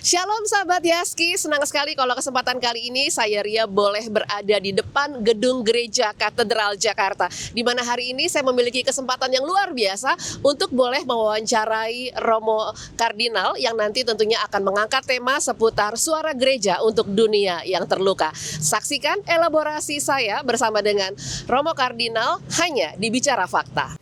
Shalom sahabat Yaski, senang sekali kalau kesempatan kali ini saya Ria boleh berada di depan gedung gereja Katedral Jakarta, di mana hari ini saya memiliki kesempatan yang luar biasa untuk boleh mewawancarai Romo Kardinal yang nanti tentunya akan mengangkat tema seputar suara gereja untuk dunia yang terluka. Saksikan elaborasi saya bersama dengan Romo Kardinal hanya di Bicara Fakta.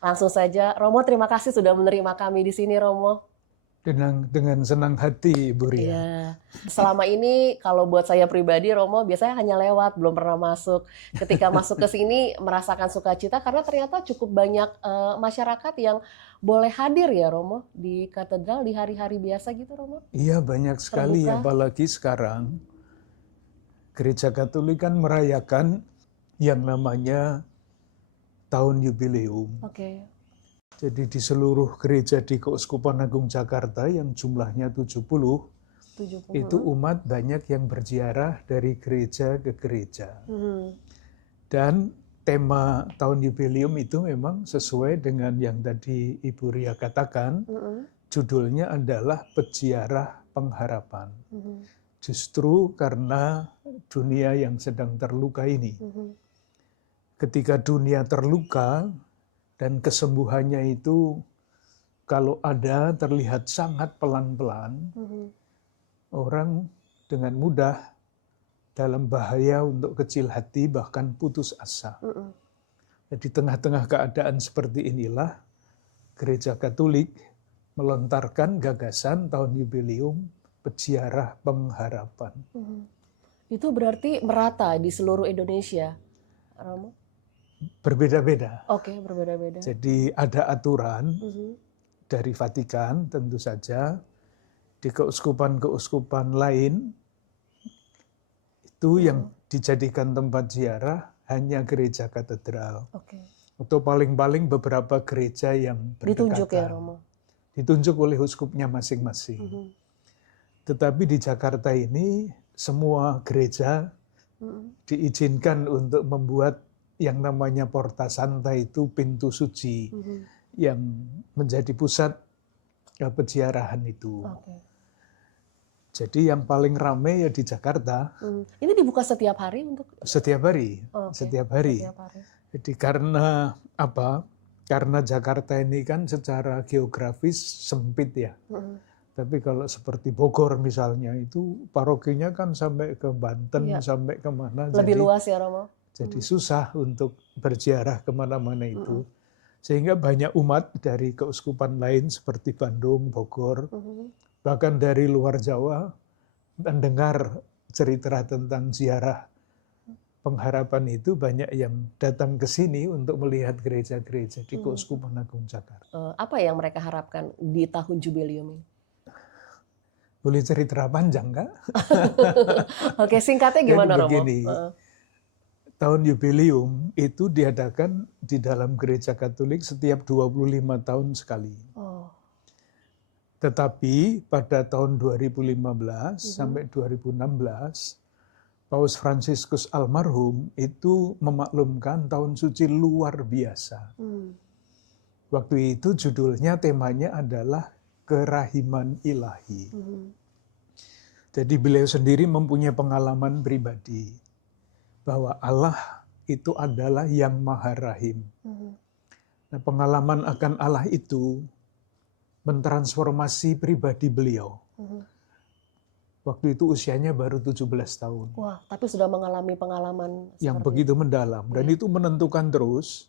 Langsung saja, Romo, terima kasih sudah menerima kami di sini, Romo. Dengan senang hati, Ibu Ria. Iya. Selama ini kalau buat saya pribadi, Romo biasanya hanya lewat, belum pernah masuk. Ketika masuk ke sini merasakan sukacita karena ternyata cukup banyak masyarakat yang boleh hadir ya, Romo, di katedral di hari-hari biasa gitu, Romo. Iya, banyak sekali, Terbuka. apalagi sekarang Gereja Katolik kan merayakan yang namanya tahun yubileum. Oke. Jadi di seluruh gereja di Keuskupan Agung Jakarta yang jumlahnya 70, itu umat banyak yang berziarah dari gereja ke gereja. Dan tema tahun yubileum itu memang sesuai dengan yang tadi Ibu Ria katakan, judulnya adalah Peziarah Pengharapan. Justru karena dunia yang sedang terluka ini. Ketika dunia terluka dan kesembuhannya itu kalau ada terlihat sangat pelan-pelan, orang dengan mudah dalam bahaya untuk kecil hati bahkan putus asa. Di tengah-tengah keadaan seperti inilah Gereja Katolik melontarkan gagasan tahun yubileum Peziarah Pengharapan. Itu berarti merata di seluruh Indonesia, Romo? Berbeda-beda. Oke, berbeda-beda. Jadi ada aturan dari Vatikan tentu saja, di keuskupan-keuskupan lain itu yang dijadikan tempat ziarah hanya gereja katedral. Atau paling-paling beberapa gereja yang berdekatan. Ditunjuk ya, Romo? Ditunjuk oleh uskupnya masing-masing. Tetapi di Jakarta ini semua gereja diizinkan untuk membuat yang namanya Porta Santa, itu pintu suci yang menjadi pusat peziarahan itu. Jadi yang paling ramai ya di Jakarta. Ini dibuka setiap hari untuk? Setiap hari, setiap hari. Jadi karena apa? Karena Jakarta ini kan secara geografis sempit ya. Tapi kalau seperti Bogor misalnya itu parokinya kan sampai ke Banten, sampai kemana. Lebih luas ya, Romo? Jadi susah untuk berziarah kemana-mana itu. Sehingga banyak umat dari keuskupan lain seperti Bandung, Bogor, bahkan dari luar Jawa mendengar cerita tentang ziarah pengharapan itu, banyak yang datang ke sini untuk melihat gereja-gereja di Keuskupan Agung Jakarta. Apa yang mereka harapkan di tahun jubileum ini? Boleh cerita panjang, Kak? Oke, singkatnya gimana, Romo? Begini, tahun yubileum itu diadakan di dalam gereja Katolik setiap 25 tahun sekali. Tetapi pada tahun 2015 sampai 2016, Paus Fransiskus almarhum itu memaklumkan tahun suci luar biasa. Waktu itu judulnya, temanya adalah Kerahiman Ilahi. Jadi beliau sendiri mempunyai pengalaman pribadi bahwa Allah itu adalah yang Maha Rahim. Nah, pengalaman akan Allah itu mentransformasi pribadi beliau. Waktu itu usianya baru 17 tahun. Wah, tapi sudah mengalami pengalaman yang begitu mendalam. Dan itu menentukan terus,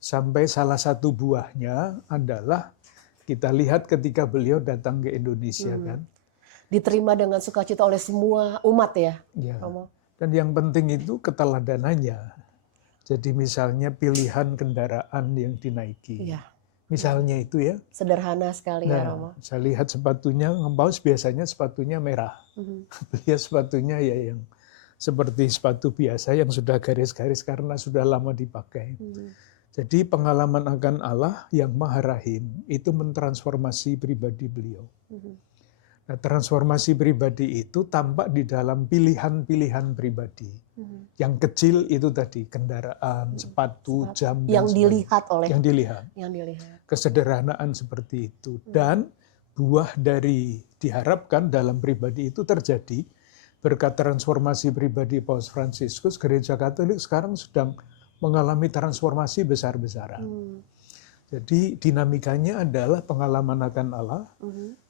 sampai salah satu buahnya adalah kita lihat ketika beliau datang ke Indonesia kan. Diterima dengan sukacita oleh semua umat ya, Romo? Dan yang penting itu keteladanannya. Jadi misalnya pilihan kendaraan yang dinaiki. Misalnya itu ya. Sederhana sekali ya, Romo. Saya lihat sepatunya, Paus biasanya sepatunya merah. Beliau sepatunya ya yang seperti sepatu biasa yang sudah garis-garis karena sudah lama dipakai. Jadi pengalaman akan Allah yang Maha Rahim itu mentransformasi pribadi beliau. Nah, transformasi pribadi itu tampak di dalam pilihan-pilihan pribadi. Yang kecil itu tadi kendaraan, sepatu, jam, yang dilihat oleh yang dilihat. Kesederhanaan seperti itu. Dan buah dari diharapkan dalam pribadi itu terjadi berkat transformasi pribadi Paus Fransiskus. Gereja Katolik sekarang sedang mengalami transformasi besar-besaran. Jadi dinamikanya adalah pengalaman akan Allah,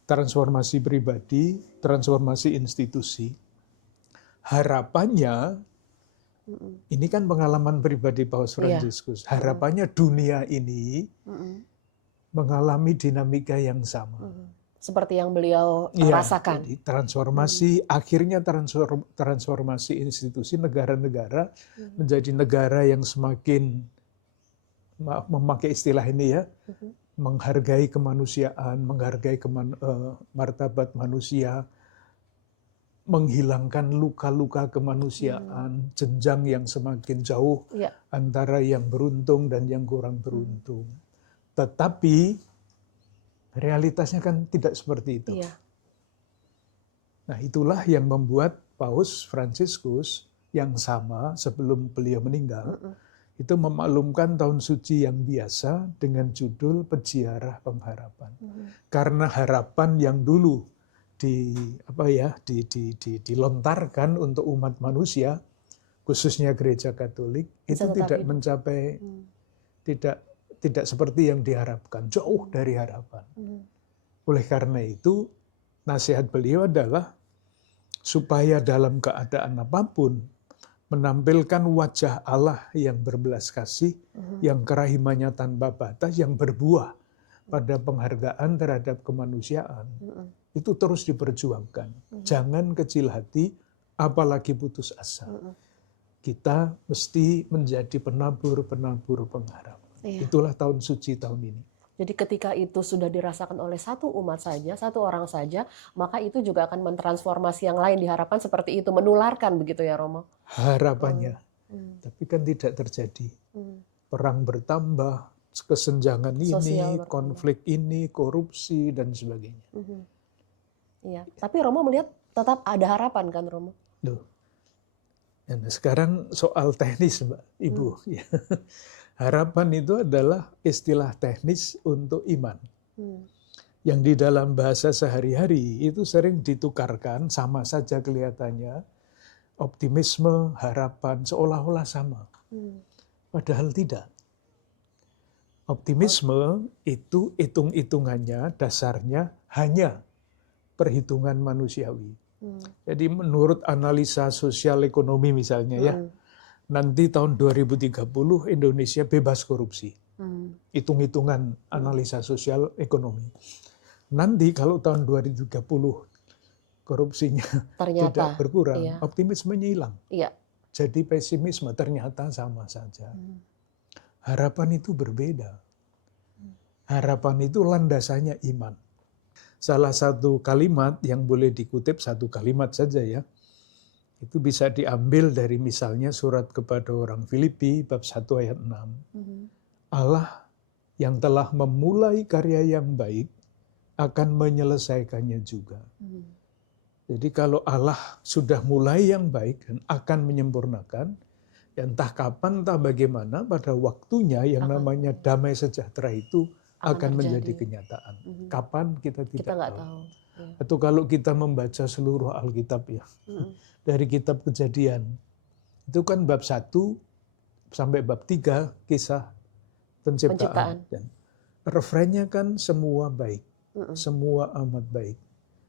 transformasi pribadi, transformasi institusi. Harapannya, ini kan pengalaman pribadi Paus Fransiskus. Harapannya dunia ini mengalami dinamika yang sama. Seperti yang beliau rasakan. Jadi transformasi, akhirnya transformasi institusi negara-negara menjadi negara yang semakin, memakai istilah ini ya, menghargai kemanusiaan, menghargai martabat manusia, menghilangkan luka-luka kemanusiaan, jenjang yang semakin jauh antara yang beruntung dan yang kurang beruntung. Tetapi realitasnya kan tidak seperti itu. Nah, itulah yang membuat Paus Fransiskus yang sama sebelum beliau meninggal itu memaklumkan tahun suci yang biasa dengan judul Peziarah Pengharapan. Karena harapan yang dulu dilontarkan untuk umat manusia, khususnya Gereja Katolik, itu tidak mencapai, tidak seperti yang diharapkan, jauh dari harapan. Oleh karena itu, nasihat beliau adalah supaya dalam keadaan apapun menampilkan wajah Allah yang berbelas kasih, yang kerahimannya tanpa batas, yang berbuah pada penghargaan terhadap kemanusiaan. Itu terus diperjuangkan. Jangan kecil hati, apalagi putus asa. Kita mesti menjadi penabur-penabur pengharap. Itulah tahun suci tahun ini. Jadi ketika itu sudah dirasakan oleh satu umat saja, satu orang saja, maka itu juga akan mentransformasi yang lain. Diharapkan seperti itu, menularkan begitu ya Romo? Harapannya. Tapi kan tidak terjadi. Perang bertambah, kesenjangan ini, konflik ini, korupsi, dan sebagainya. Iya. Tapi Romo melihat tetap ada harapan kan Romo? Loh. Nah, sekarang soal teknis Mbak, Ibu. Harapan itu adalah istilah teknis untuk iman. Yang di dalam bahasa sehari-hari itu sering ditukarkan, sama saja kelihatannya, optimisme, harapan, seolah-olah sama. Padahal tidak. Optimisme itu hitung-hitungannya, dasarnya hanya perhitungan manusiawi. Jadi menurut analisa sosial ekonomi misalnya ya, nanti tahun 2030 Indonesia bebas korupsi. Hitung-hitungan analisa sosial ekonomi. Nanti kalau tahun 2030 korupsinya tidak berkurang, optimismenya hilang. Jadi pesimisme ternyata sama saja. Harapan itu berbeda. Harapan itu landasannya iman. Salah satu kalimat yang boleh dikutip, satu kalimat saja ya, itu bisa diambil dari misalnya surat kepada orang Filipi bab 1 ayat 6. Allah yang telah memulai karya yang baik akan menyelesaikannya juga. Jadi kalau Allah sudah mulai yang baik dan akan menyempurnakan, ya entah kapan, entah bagaimana, pada waktunya yang namanya damai sejahtera itu akan menjadi kenyataan. Kapan kita tidak tahu. Atau kalau kita membaca seluruh Alkitab ya, dari kitab Kejadian, itu kan bab 1 sampai bab 3 kisah penciptaan. Dan referennya kan semua baik, semua amat baik.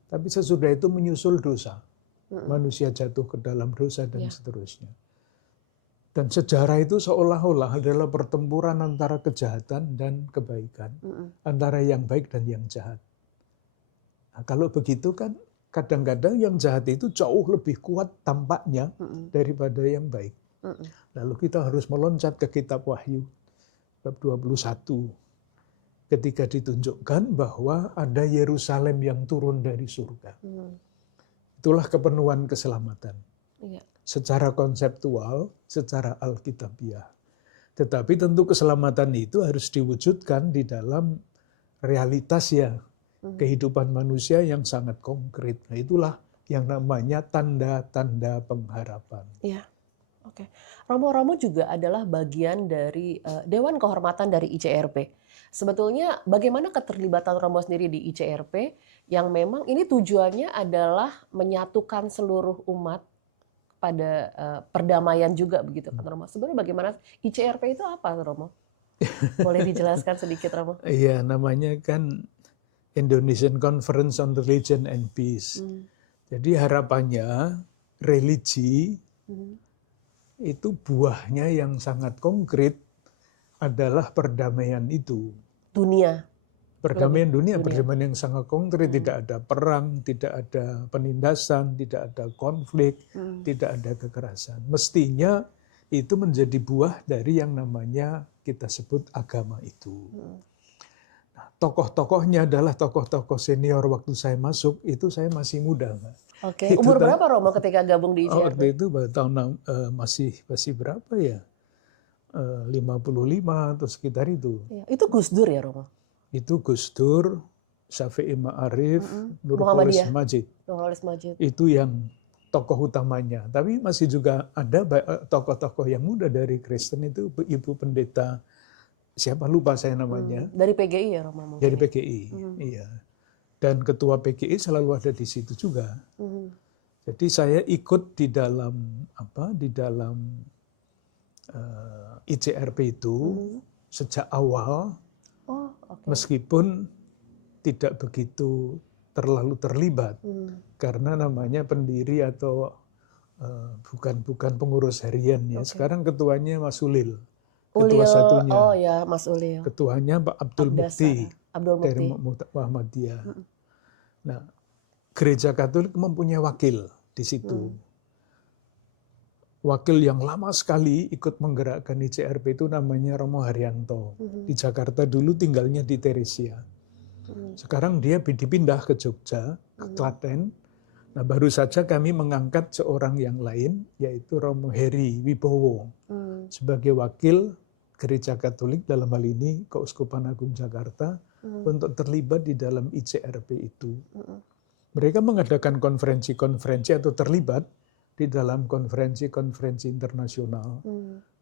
Tapi sesudah itu menyusul dosa. Manusia jatuh ke dalam dosa dan seterusnya. Dan sejarah itu seolah-olah adalah pertempuran antara kejahatan dan kebaikan. Antara yang baik dan yang jahat. Nah, kalau begitu kan kadang-kadang yang jahat itu jauh lebih kuat tampaknya daripada yang baik. Lalu kita harus meloncat ke kitab Wahyu bab 21. Ketika ditunjukkan bahwa ada Yerusalem yang turun dari surga. Itulah kepenuhan keselamatan. Secara konseptual, secara alkitabiah. Tetapi tentu keselamatan itu harus diwujudkan di dalam realitas ya kehidupan manusia yang sangat konkret. Nah, itulah yang namanya tanda-tanda pengharapan. Iya. Oke. Romo juga adalah bagian dari Dewan Kehormatan dari ICRP. Sebetulnya bagaimana keterlibatan Romo sendiri di ICRP yang memang ini tujuannya adalah menyatukan seluruh umat pada perdamaian juga begitu kan Romo. Sebenarnya bagaimana ICRP itu apa Romo? Boleh dijelaskan sedikit Romo? Iya, namanya kan Indonesian Conference on Religion and Peace. Jadi harapannya religi itu buahnya yang sangat konkret adalah perdamaian itu. Dunia. Perdamaian dunia, perdamaian yang sangat konkret, tidak ada perang, tidak ada penindasan, tidak ada konflik, tidak ada kekerasan. Mestinya itu menjadi buah dari yang namanya kita sebut agama itu. Nah, tokoh-tokohnya adalah tokoh-tokoh senior waktu saya masuk, itu saya masih muda. Oke. Umur berapa Romo ketika gabung di ICRP? Waktu itu tahun masih berapa ya? 55 atau sekitar itu. Ya, itu Gus Dur ya Romo? Itu Gus Dur, Syafi'i Ma'arif, Nurholis Majid. Itu yang tokoh utamanya. Tapi masih juga ada tokoh-tokoh yang muda dari Kristen itu, Ibu Pendeta, siapa lupa saya namanya. Dari PGI ya Romo? Dari PGI, iya. Dan ketua PGI selalu ada di situ juga. Jadi saya ikut di dalam ICRP itu sejak awal. Meskipun tidak begitu terlalu terlibat, karena namanya pendiri atau bukan pengurus harian ya. Sekarang ketuanya Mas Ulil, ketua satunya. Oh ya, Mas Ulil. Ketuanya Pak Abdul Mukti dari Muhammadiyah. Nah, Gereja Katolik mempunyai wakil di situ. Wakil yang lama sekali ikut menggerakkan ICRP itu namanya Romo Haryanto. Di Jakarta dulu tinggalnya di Teresia. Sekarang dia dipindah ke Jogja, ke Klaten. Nah, baru saja kami mengangkat seorang yang lain, yaitu Romo Heri Wibowo, sebagai wakil Gereja Katolik dalam hal ini Keuskupan Agung Jakarta, untuk terlibat di dalam ICRP itu. Mereka mengadakan konferensi-konferensi atau terlibat di dalam konferensi-konferensi internasional.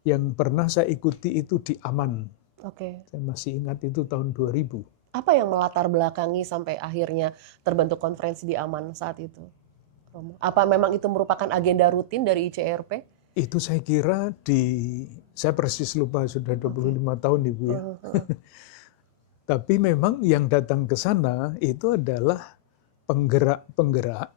Yang pernah saya ikuti itu di Aman. Saya masih ingat itu tahun 2000. Apa yang melatar belakangi sampai akhirnya terbentuk konferensi di Aman saat itu? Apa memang itu merupakan agenda rutin dari ICRP? Itu saya kira saya persis lupa, sudah 25 tahun Ibu ya. Tapi memang yang datang ke sana itu adalah penggerak-penggerak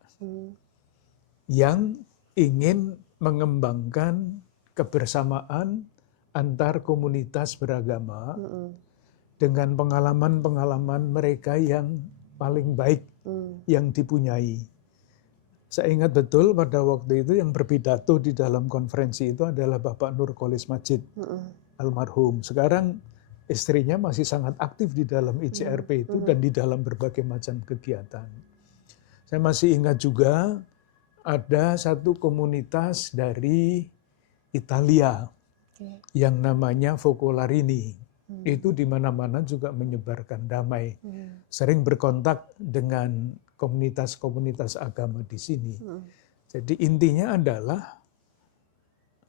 yang ingin mengembangkan kebersamaan antar komunitas beragama dengan pengalaman-pengalaman mereka yang paling baik yang dipunyai. Saya ingat betul pada waktu itu yang berpidato di dalam konferensi itu adalah Bapak Nurholis Majid, almarhum. Sekarang istrinya masih sangat aktif di dalam ICRP itu dan di dalam berbagai macam kegiatan. Saya masih ingat juga ada satu komunitas dari Italia yang namanya Focolarini. Itu di mana-mana juga menyebarkan damai. Sering berkontak dengan komunitas-komunitas agama di sini. Jadi intinya adalah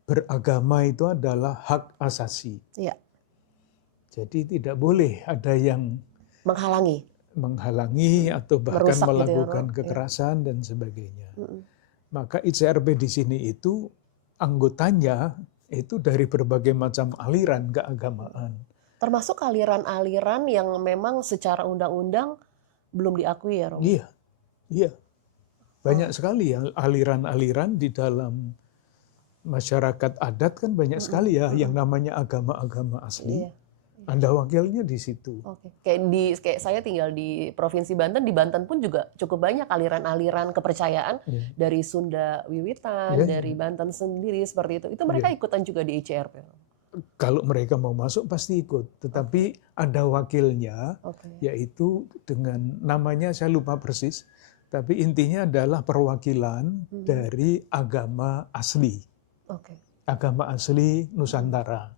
beragama itu adalah hak asasi. Jadi tidak boleh ada yang menghalangi atau bahkan merusak melakukan gitu ya, kekerasan dan sebagainya. Maka ICRP di sini itu anggotanya itu dari berbagai macam aliran keagamaan. Termasuk aliran-aliran yang memang secara undang-undang belum diakui ya, Romo? Iya. Banyak sekali ya aliran-aliran di dalam masyarakat adat kan banyak sekali ya yang namanya agama-agama asli. Ada wakilnya di situ. Kayak saya tinggal di Provinsi Banten, di Banten pun juga cukup banyak aliran-aliran kepercayaan dari Sunda Wiwitan, dari Banten sendiri seperti itu. Itu mereka ikutan juga di ICRP. Kalau mereka mau masuk pasti ikut, tetapi ada wakilnya, yaitu dengan namanya saya lupa persis, tapi intinya adalah perwakilan dari agama asli, agama asli Nusantara.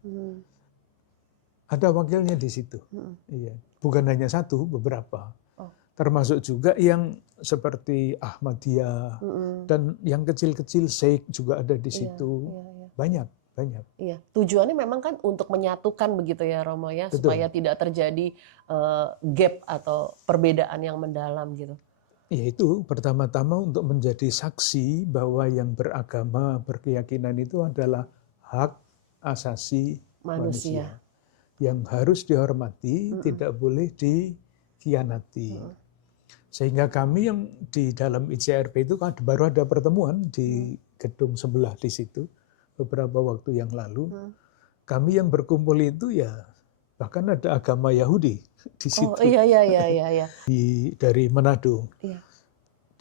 Ada wakilnya di situ. Iya. Bukan hanya satu, beberapa. Oh. Termasuk juga yang seperti Ahmadiyah dan yang kecil-kecil Sheikh juga ada di situ. Banyak. Iya, tujuannya memang kan untuk menyatukan begitu ya Romo ya, Betul. supaya tidak terjadi gap atau perbedaan yang mendalam gitu. Yaitu pertama-tama untuk menjadi saksi bahwa yang beragama, berkeyakinan itu adalah hak asasi manusia. Yang harus dihormati, tidak boleh dikhianati. Sehingga kami yang di dalam ICRP itu baru ada pertemuan di gedung sebelah di situ beberapa waktu yang lalu. Kami yang berkumpul itu ya bahkan ada agama Yahudi di situ. Oh iya. Dari Manado. Iya.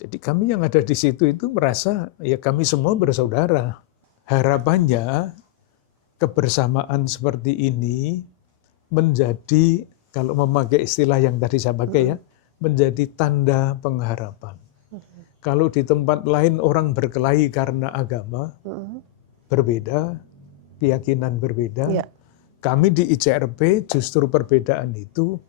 Jadi kami yang ada di situ itu merasa ya kami semua bersaudara. Harapannya kebersamaan seperti ini menjadi, kalau memakai istilah yang tadi saya pakai ya, menjadi tanda pengharapan. Kalau di tempat lain orang berkelahi karena agama berbeda, keyakinan berbeda, kami di ICRP justru perbedaan itu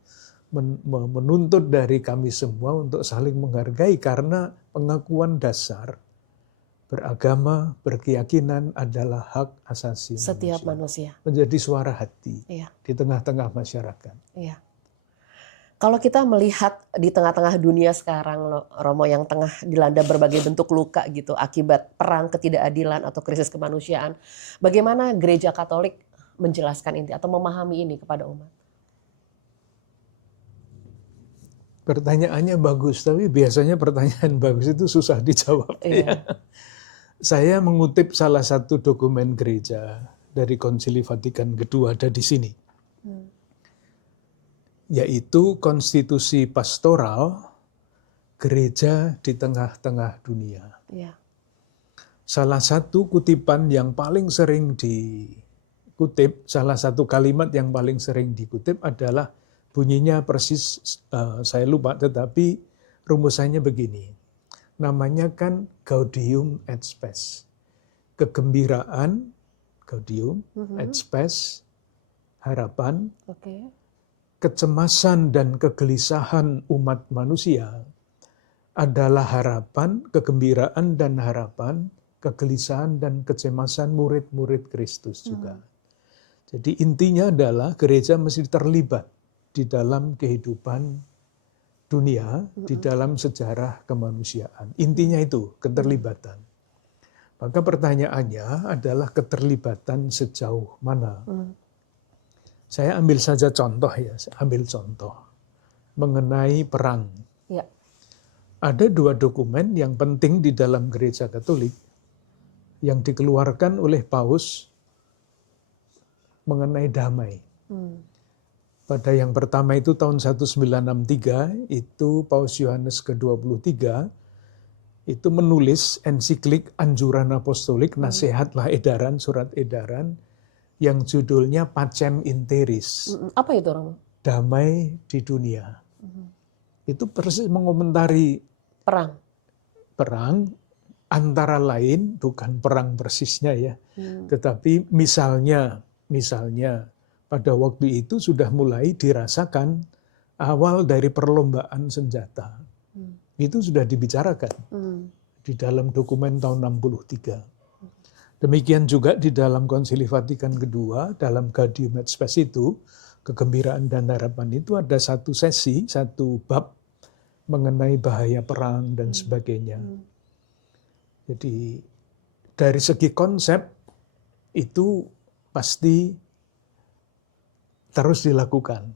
menuntut dari kami semua untuk saling menghargai karena pengakuan dasar beragama, berkeyakinan adalah hak asasi setiap manusia. Menjadi suara hati di tengah-tengah masyarakat. Iya. Kalau kita melihat di tengah-tengah dunia sekarang, Romo, yang tengah dilanda berbagai bentuk luka gitu akibat perang, ketidakadilan atau krisis kemanusiaan, bagaimana Gereja Katolik menjelaskan ini atau memahami ini kepada umat? Pertanyaannya bagus, tapi biasanya pertanyaan bagus itu susah dijawab. Iya. Saya mengutip salah satu dokumen gereja dari Konsili Vatikan II ada di sini. Yaitu konstitusi pastoral gereja di tengah-tengah dunia. Iya. Salah satu kutipan yang paling sering dikutip, salah satu kalimat yang paling sering dikutip adalah bunyinya persis, saya lupa, tetapi rumusannya begini. Namanya kan Gaudium et Spes. Kegembiraan, Gaudium, et Spes, harapan, kecemasan dan kegelisahan umat manusia adalah harapan, kegembiraan dan harapan, kegelisahan dan kecemasan murid-murid Kristus juga. Jadi intinya adalah gereja mesti terlibat di dalam kehidupan dunia, di dalam sejarah kemanusiaan. Intinya itu, keterlibatan. Maka pertanyaannya adalah keterlibatan sejauh mana? Saya ambil saja contoh ya, mengenai perang. Ya. Ada dua dokumen yang penting di dalam Gereja Katolik yang dikeluarkan oleh Paus mengenai damai. Pada yang pertama itu tahun 1963, itu Paus Yohanes ke-23 itu menulis ensiklik anjuran apostolik, nasihatlah edaran, surat edaran, yang judulnya Pacem in Terris. Apa itu, Romo? Damai di dunia. Itu persis mengomentari perang antara lain, bukan perang persisnya ya, tetapi misalnya pada waktu itu sudah mulai dirasakan awal dari perlombaan senjata. Itu sudah dibicarakan di dalam dokumen tahun 63. Demikian juga di dalam Konsili Vatikan II, dalam Gaudium et Spes itu, kegembiraan dan harapan itu ada satu sesi, satu bab mengenai bahaya perang dan sebagainya. Jadi dari segi konsep itu pasti terus dilakukan.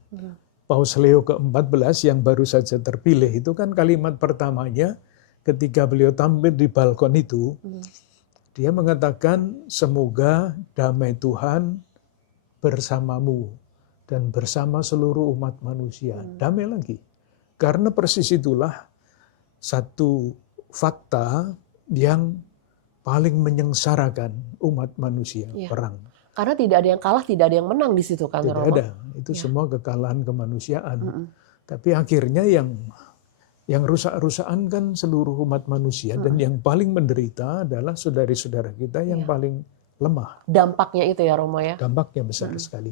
Paus Leo ke-14 yang baru saja terpilih itu kan kalimat pertamanya ketika beliau tampil di balkon itu, dia mengatakan semoga damai Tuhan bersamamu dan bersama seluruh umat manusia. Damai lagi. Karena persis itulah satu fakta yang paling menyengsarakan umat manusia, perang. Karena tidak ada yang kalah, tidak ada yang menang di situ kan, Tidak ada. Itu semua kekalahan kemanusiaan. Tapi akhirnya yang rusak-rusakan kan seluruh umat manusia, dan yang paling menderita adalah saudari-saudara kita yang paling lemah. Dampaknya itu ya, Romo ya? Dampaknya besar sekali.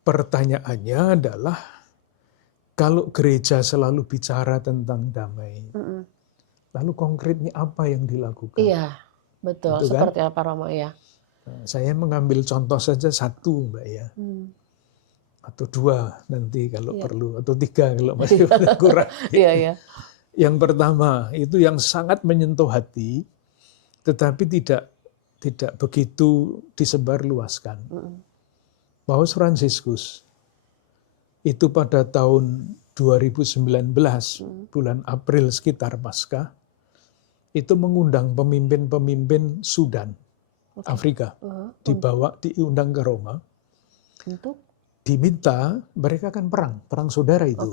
pertanyaannya adalah, kalau gereja selalu bicara tentang damai, lalu konkretnya apa yang dilakukan? Iya, betul. Gitu kan? Seperti apa Romo ya? Nah, saya mengambil contoh saja satu, Mbak ya. Atau dua nanti kalau perlu, atau tiga kalau masih kurang. Iya, iya. Yang pertama, itu yang sangat menyentuh hati, tetapi tidak begitu disebarluaskan. Paus Fransiskus itu pada tahun 2019, bulan April sekitar Paskah, itu mengundang pemimpin-pemimpin Sudan, Afrika, diundang ke Roma, diminta, mereka kan perang saudara itu.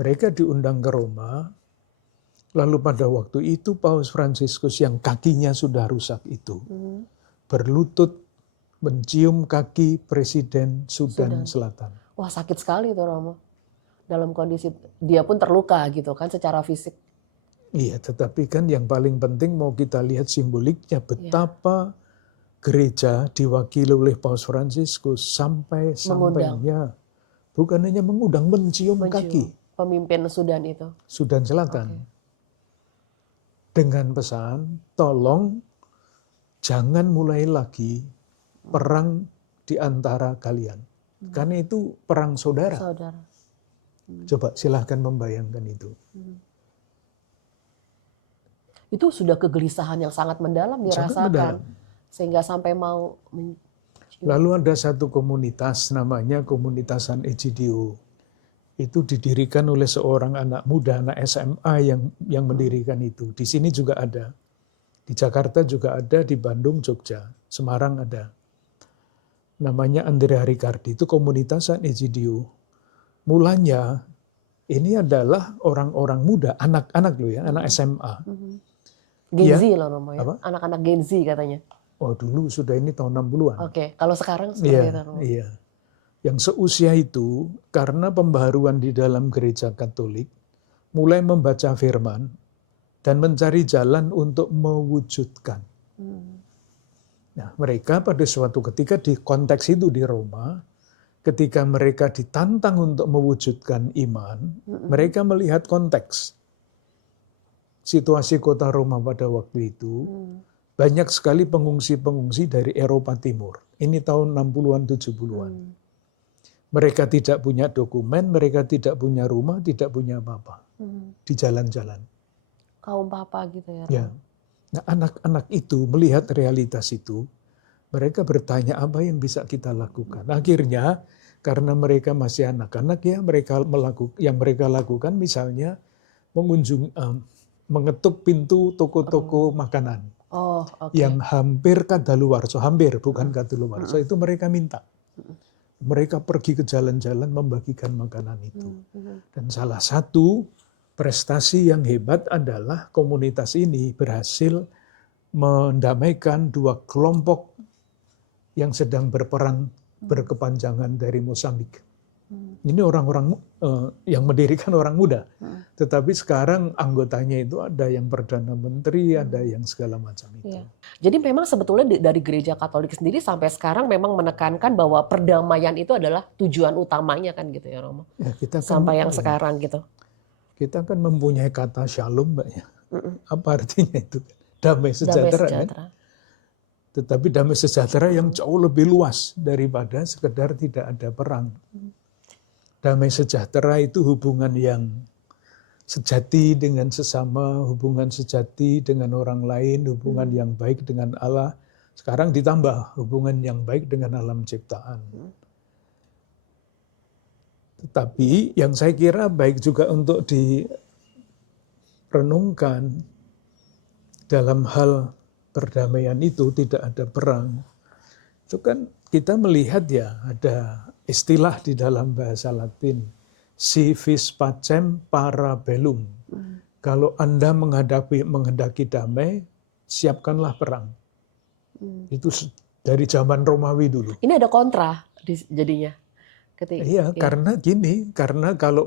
Mereka diundang ke Roma, lalu pada waktu itu Paus Fransiskus yang kakinya sudah rusak itu, berlutut mencium kaki Presiden Sudan Selatan. Wah, sakit sekali itu Romo. Dalam kondisi dia pun terluka gitu kan secara fisik. Iya, tetapi kan yang paling penting mau kita lihat simboliknya, betapa gereja diwakili oleh Paus Fransiskus sampainya bukan hanya mengundang, mencium kaki pemimpin Sudan itu. Sudan Selatan. Dengan pesan, tolong jangan mulai lagi perang di antara kalian. Karena itu perang saudara. Coba silahkan membayangkan itu. Itu sudah kegelisahan yang sangat mendalam dirasakan. Sehingga sampai mau Lalu ada satu komunitas namanya Komunitas San Egidio. Itu didirikan oleh seorang anak muda, anak SMA yang mendirikan itu. Di sini juga ada. Di Jakarta juga ada, di Bandung, Jogja, Semarang ada. Namanya Andrea Ricardi, itu Komunitas San Egidio. Mulanya ini adalah orang-orang muda, anak-anak loh ya, anak SMA. Gen Z loh namanya, anak-anak Gen Z katanya. Oh dulu sudah ini tahun 60-an. Kalau sekarang seperti itu. Iya. Yang seusia itu, karena pembaharuan di dalam gereja Katolik, mulai membaca firman, dan mencari jalan untuk mewujudkan. Nah, mereka pada suatu ketika di konteks itu di Roma, ketika mereka ditantang untuk mewujudkan iman, mereka melihat konteks. Situasi kota Roma pada waktu itu, banyak sekali pengungsi-pengungsi dari Eropa Timur. Ini tahun 60-an, 70-an. Mereka tidak punya dokumen, mereka tidak punya rumah, tidak punya apa-apa. Di jalan-jalan. Kaum papa gitu ya. Ya. Nah, anak-anak itu melihat realitas itu, mereka bertanya apa yang bisa kita lakukan. Akhirnya, karena mereka masih anak-anak ya, mereka lakukan misalnya mengetuk pintu toko-toko makanan. Yang hampir kadaluwarsa, bukan kadaluwarsa, itu mereka minta. Mereka pergi ke jalan-jalan membagikan makanan itu. Dan salah satu prestasi yang hebat adalah komunitas ini berhasil mendamaikan dua kelompok yang sedang berperang berkepanjangan dari Mozambik. Ini orang-orang yang mendirikan orang muda. Tetapi sekarang anggotanya itu ada yang Perdana Menteri, ada yang segala macam itu. Ya. Jadi memang sebetulnya dari gereja Katolik sendiri sampai sekarang memang menekankan bahwa perdamaian itu adalah tujuan utamanya kan gitu ya Romo. Ya, kita kan, sampai yang sekarang gitu. Kita kan mempunyai kata shalom, Mbak ya. Apa artinya itu? Damai sejahtera, kan? Tetapi damai sejahtera yang jauh lebih luas daripada sekedar tidak ada perang. Damai sejahtera itu hubungan yang sejati dengan sesama, hubungan sejati dengan orang lain, hubungan yang baik dengan Allah. Sekarang ditambah hubungan yang baik dengan alam ciptaan. Tetapi yang saya kira baik juga untuk direnungkan dalam hal perdamaian itu, tidak ada perang. Itu kan kita melihat ya, ada istilah di dalam bahasa Latin, si vis pacem para bellum. Kalau Anda menghendaki damai, siapkanlah perang. Itu dari zaman Romawi dulu. Ini ada kontra jadinya. Iya, karena gini, karena kalau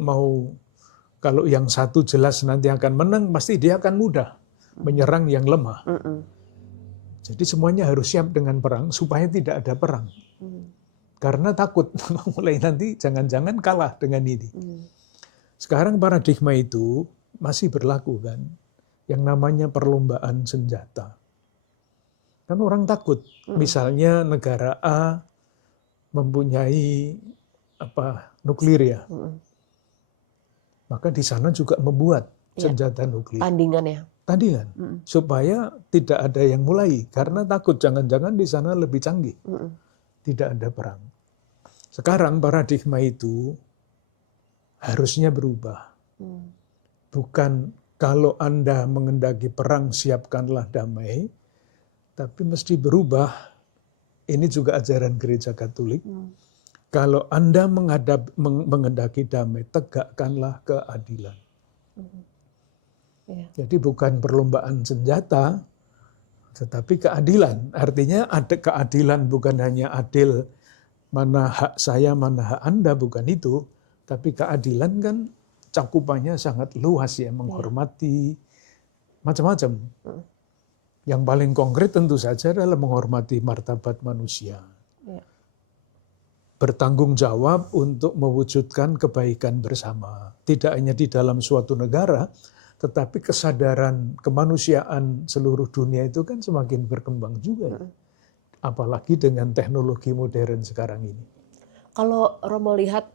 yang satu jelas nanti akan menang, pasti dia akan mudah menyerang yang lemah. Jadi semuanya harus siap dengan perang supaya tidak ada perang. Karena takut mulai nanti jangan-jangan kalah dengan ini. Sekarang paradigma itu masih berlaku kan, yang namanya perlombaan senjata. Kan orang takut, misalnya negara A mempunyai nuklir ya, maka di sana juga membuat senjata nuklir. Tandingan, supaya tidak ada yang mulai, karena takut jangan-jangan di sana lebih canggih, tidak ada perang. Sekarang paradigma itu harusnya berubah. Bukan kalau Anda mengendaki perang, siapkanlah damai, tapi mesti berubah. Ini juga ajaran gereja Katolik. Kalau Anda mengendaki damai, tegakkanlah keadilan. Jadi bukan perlombaan senjata, tetapi keadilan. Artinya ada keadilan, bukan hanya adil mana hak saya, mana hak Anda, bukan itu. Tapi keadilan kan cakupannya sangat luas ya, menghormati macam-macam. Yang paling konkret tentu saja adalah menghormati martabat manusia. Bertanggung jawab untuk mewujudkan kebaikan bersama. Tidak hanya di dalam suatu negara, tetapi kesadaran kemanusiaan seluruh dunia itu kan semakin berkembang juga. Apalagi dengan teknologi modern sekarang ini. Kalau Romo lihat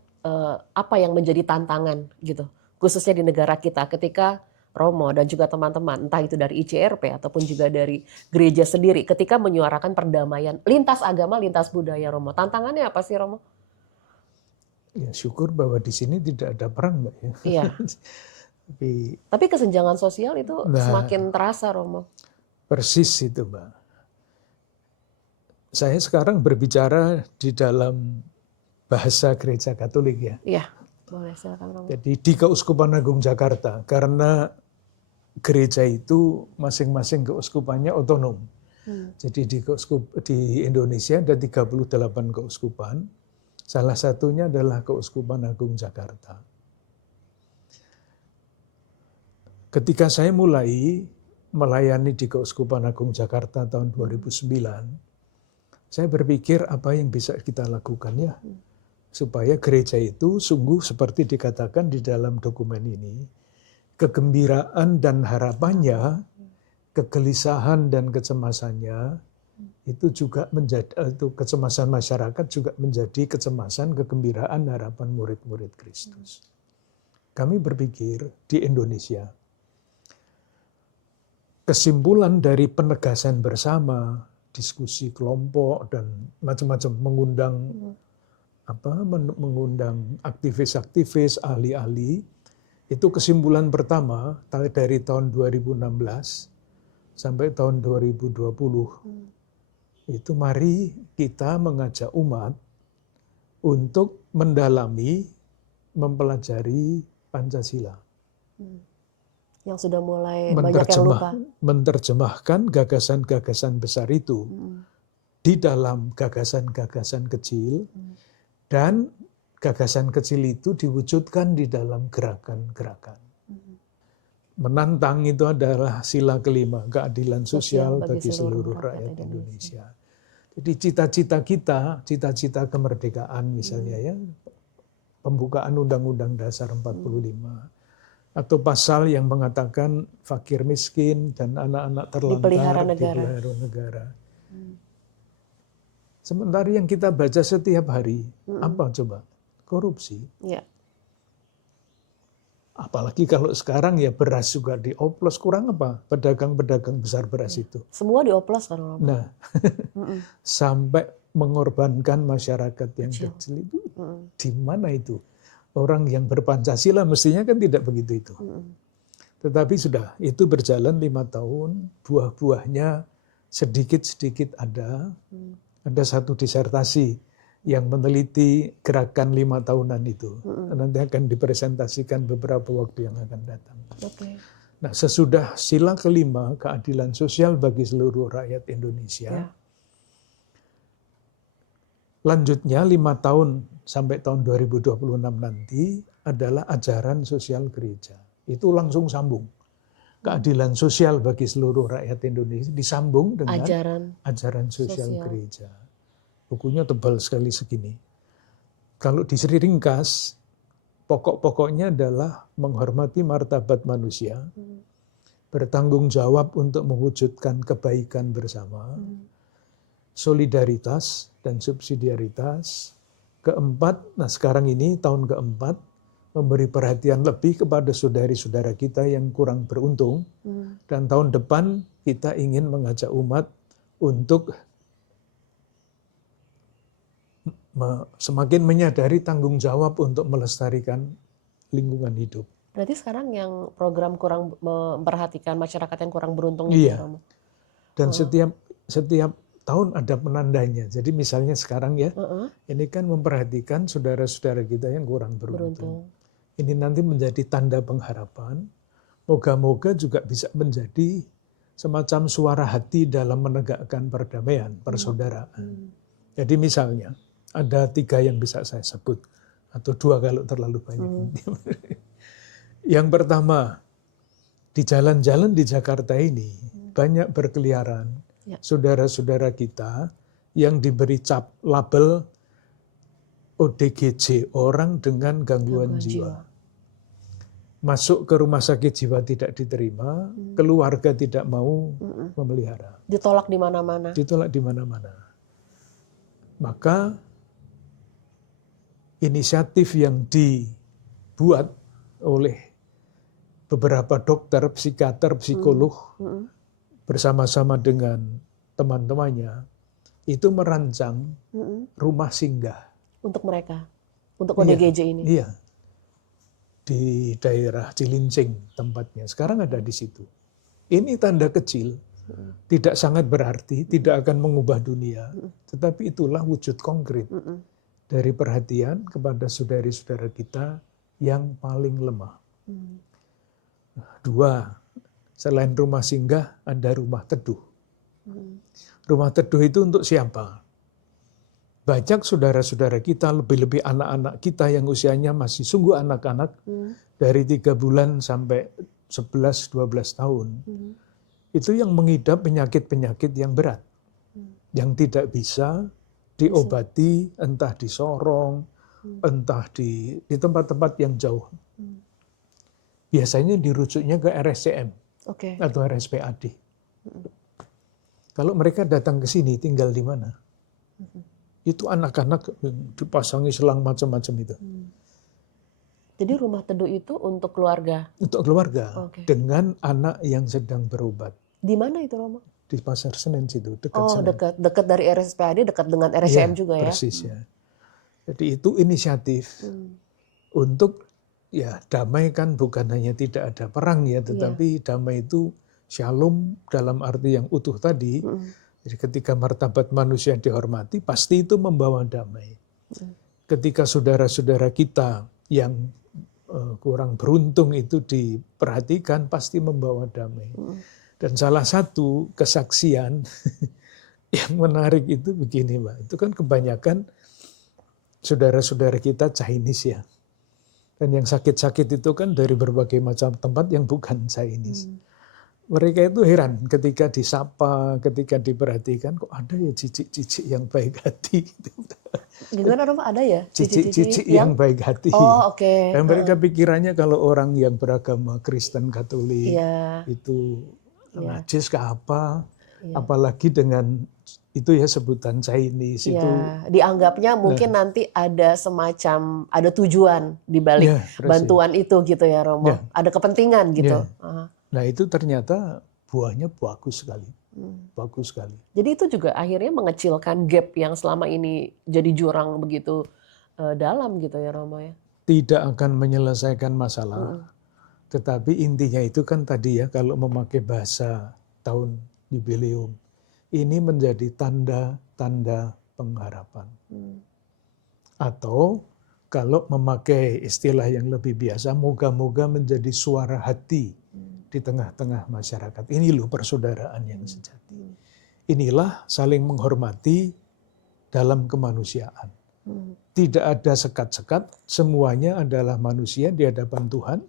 apa yang menjadi tantangan gitu, khususnya di negara kita ketika Romo dan juga teman-teman, entah itu dari ICRP ataupun juga dari gereja sendiri, ketika menyuarakan perdamaian lintas agama, lintas budaya, Romo. Tantangannya apa sih, Romo? Ya syukur bahwa di sini tidak ada perang, Mbak ya. Iya. Tapi kesenjangan sosial itu semakin terasa, Romo. Persis itu, Mbak. Saya sekarang berbicara di dalam bahasa gereja Katolik ya. Iya, boleh silakan Romo. Jadi di Keuskupan Agung Jakarta, karena gereja itu masing-masing keuskupannya otonom. Jadi di Indonesia ada 38 keuskupan, salah satunya adalah Keuskupan Agung Jakarta. Ketika saya mulai melayani di Keuskupan Agung Jakarta tahun 2009, saya berpikir apa yang bisa kita lakukan ya, supaya gereja itu sungguh seperti dikatakan di dalam dokumen ini, kegembiraan dan harapannya, kegelisahan dan kecemasannya, itu juga menjadi, itu kecemasan masyarakat juga menjadi kecemasan, kegembiraan, harapan murid-murid Kristus. Kami berpikir di Indonesia, kesimpulan dari penegasan bersama, diskusi kelompok dan macam-macam, mengundang aktivis-aktivis, ahli-ahli. Itu kesimpulan pertama dari tahun 2016 sampai tahun 2020. Itu mari kita mengajak umat untuk mendalami, mempelajari Pancasila. Yang sudah mulai banyak yang lupa. Menerjemahkan gagasan-gagasan besar itu di dalam gagasan-gagasan kecil, dan gagasan kecil itu diwujudkan di dalam gerakan-gerakan. Menantang itu adalah sila kelima, keadilan sosial bagi seluruh rakyat Indonesia. Jadi cita-cita kita, cita-cita kemerdekaan misalnya ya, pembukaan Undang-Undang Dasar 45, atau pasal yang mengatakan fakir miskin dan anak-anak terlantar dipelihara negara. Sementara yang kita baca setiap hari, apa coba? Korupsi. Ya. Apalagi kalau sekarang ya beras juga dioplos, kurang apa? Pedagang-pedagang besar beras itu. Semua dioplos kan? Nah, sampai mengorbankan masyarakat yang kecil itu, di mana itu? Orang yang berpancasila mestinya kan tidak begitu itu. Tetapi sudah, itu berjalan 5 tahun, buah-buahnya sedikit-sedikit ada. Ada satu disertasi yang meneliti gerakan 5 tahunan itu. Nanti akan dipresentasikan beberapa waktu yang akan datang. Nah, sesudah sila kelima, keadilan sosial bagi seluruh rakyat Indonesia, lanjutnya 5 tahun sampai tahun 2026 nanti adalah ajaran sosial gereja. Itu langsung sambung. Keadilan sosial bagi seluruh rakyat Indonesia disambung dengan ajaran sosial gereja. bukunya tebal sekali segini. Kalau diringkas, pokok-pokoknya adalah menghormati martabat manusia, bertanggung jawab untuk mewujudkan kebaikan bersama, solidaritas dan subsidiaritas. Keempat, nah sekarang ini tahun keempat, memberi perhatian lebih kepada saudari-saudara kita yang kurang beruntung. Dan tahun depan kita ingin mengajak umat untuk semakin menyadari tanggung jawab untuk melestarikan lingkungan hidup. Berarti sekarang yang program kurang memperhatikan masyarakat yang kurang beruntung Iya. itu. Dan setiap tahun ada penandanya. Jadi misalnya sekarang ya, ini kan memperhatikan saudara-saudara kita yang kurang beruntung. Ini nanti menjadi tanda pengharapan. Moga-moga juga bisa menjadi semacam suara hati dalam menegakkan perdamaian, persaudaraan. Jadi misalnya, ada 3 yang bisa saya sebut, atau 2 kalau terlalu banyak. Yang pertama, di jalan-jalan di Jakarta ini banyak berkeliaran saudara-saudara kita yang diberi cap label ODGJ, orang dengan gangguan jiwa. Masuk ke rumah sakit jiwa tidak diterima, keluarga tidak mau memelihara. Ditolak di mana-mana. Ditolak di mana-mana. Maka inisiatif yang dibuat oleh beberapa dokter, psikiater, psikolog bersama-sama dengan teman-temannya itu merancang rumah singgah untuk mereka, untuk ODGJ ini. Iya, di daerah Cilincing tempatnya. Sekarang ada di situ. Ini tanda kecil, tidak sangat berarti, tidak akan mengubah dunia, tetapi itulah wujud konkret dari perhatian kepada saudari-saudara kita yang paling lemah. 2, selain rumah singgah, ada rumah teduh. Rumah teduh itu untuk siapa? Banyak saudara-saudara kita, lebih-lebih anak-anak kita yang usianya masih sungguh anak-anak, dari 3 bulan sampai 11-12 tahun. Itu yang mengidap penyakit-penyakit yang berat. Yang tidak bisa diobati, entah di Sorong, entah di tempat-tempat yang jauh. Biasanya dirujuknya ke RSCM atau RSPAD. Kalau mereka datang ke sini, tinggal di mana? Itu anak-anak dipasangi selang macam-macam itu. Jadi rumah teduh itu untuk keluarga? Untuk keluarga, dengan anak yang sedang berobat. Di mana itu, Romo? Di Pasar Senen situ, dekat Oh, Senen. dekat dari RSPAD, dekat dengan RSCM juga ya? Persis ya. Jadi itu inisiatif untuk damai kan bukan hanya tidak ada perang ya, tetapi damai itu shalom dalam arti yang utuh tadi. Jadi ketika martabat manusia dihormati, pasti itu membawa damai. Ketika saudara-saudara kita yang kurang beruntung itu diperhatikan, pasti membawa damai. Dan salah satu kesaksian yang menarik itu begini, Mbak. Itu kan kebanyakan saudara-saudara kita Chinese ya. Dan yang sakit-sakit itu kan dari berbagai macam tempat yang bukan Chinese. Mereka itu heran ketika disapa, ketika diperhatikan, kok ada ya cicik-cicik yang baik hati. Gimana, Romo? Ada ya? Cicik-cicik yang baik hati. Oh, oke. Dan mereka pikirannya kalau orang yang beragama Kristen, Katolik, itu najis ke apa, apalagi dengan itu ya sebutan Chinese itu dianggapnya mungkin nanti ada semacam tujuan di balik bantuan itu gitu ya, Romo. Ada kepentingan gitu. Nah itu ternyata buahnya bagus sekali. Bagus sekali. Jadi itu juga akhirnya mengecilkan gap yang selama ini jadi jurang begitu dalam gitu ya, Romo ya. Tidak akan menyelesaikan masalah. Tetapi intinya itu kan tadi ya, kalau memakai bahasa tahun jubileum, ini menjadi tanda-tanda pengharapan. Atau kalau memakai istilah yang lebih biasa, moga-moga menjadi suara hati di tengah-tengah masyarakat. Ini loh persaudaraan yang sejati. Inilah saling menghormati dalam kemanusiaan. Tidak ada sekat-sekat, semuanya adalah manusia di hadapan Tuhan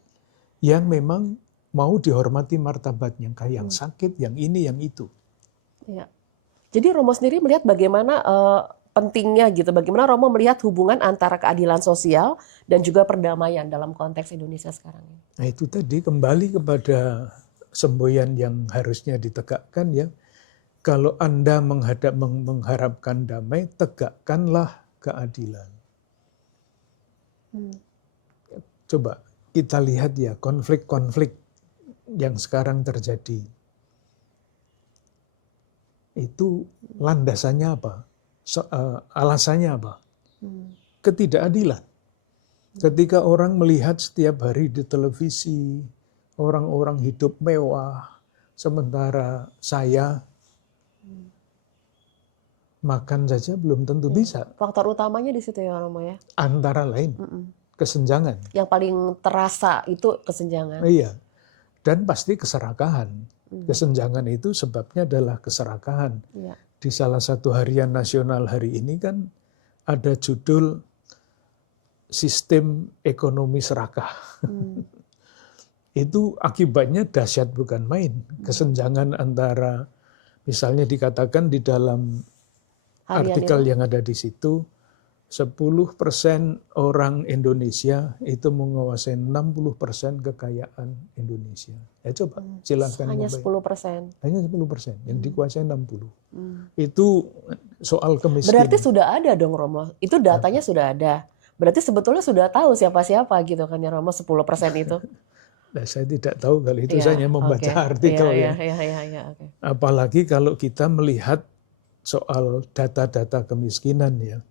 yang memang mau dihormati martabatnya, kayak yang sakit, yang ini, yang itu. Ya. Jadi Romo sendiri melihat bagaimana pentingnya gitu. Bagaimana Romo melihat hubungan antara keadilan sosial dan juga perdamaian dalam konteks Indonesia sekarang ini? Nah itu tadi kembali kepada semboyan yang harusnya ditegakkan ya. Kalau Anda mengharapkan damai, tegakkanlah keadilan. Coba kita lihat ya konflik-konflik yang sekarang terjadi. Itu landasannya apa? Alasannya apa? Ketidakadilan. Ketika orang melihat setiap hari di televisi, orang-orang hidup mewah, sementara saya makan saja belum tentu bisa. Faktor utamanya di situ ya Romo ya. Antara lain kesenjangan. Yang paling terasa itu kesenjangan. Iya. Dan pasti keserakahan. Kesenjangan itu sebabnya adalah keserakahan. Iya. Di salah satu harian nasional hari ini kan ada judul Sistem Ekonomi Serakah. Itu akibatnya dahsyat bukan main. Kesenjangan antara, misalnya dikatakan di dalam artikel yang ada di situ, 10% orang Indonesia itu menguasai 60% kekayaan Indonesia. Ya coba silakan. Hanya 10%. Hanya 10%, yang dikuasai 60%. Itu soal kemiskinan. Berarti sudah ada dong Romo. Itu datanya sudah ada. Berarti sebetulnya sudah tahu siapa-siapa gitu kan ya Romo 10% itu. Nah, saya tidak tahu kalau itu, saya hanya membaca artikel ya. Okay. Apalagi kalau kita melihat soal data-data kemiskinan ya.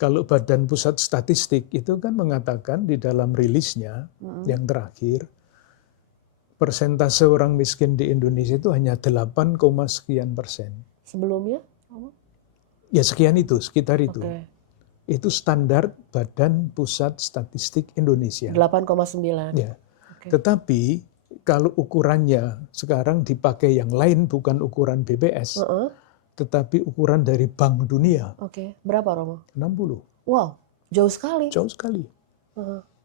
Kalau Badan Pusat Statistik itu kan mengatakan di dalam rilisnya yang terakhir, persentase orang miskin di Indonesia itu hanya 8, sekian persen. Sebelumnya? Ya sekian itu, sekitar itu. Okay. Itu standar Badan Pusat Statistik Indonesia. 8,9. Ya. Okay. Tetapi kalau ukurannya sekarang dipakai yang lain, bukan ukuran BPS, tetapi ukuran dari Bank Dunia. Oke, berapa Romo? 60. Wow, jauh sekali. Jauh sekali.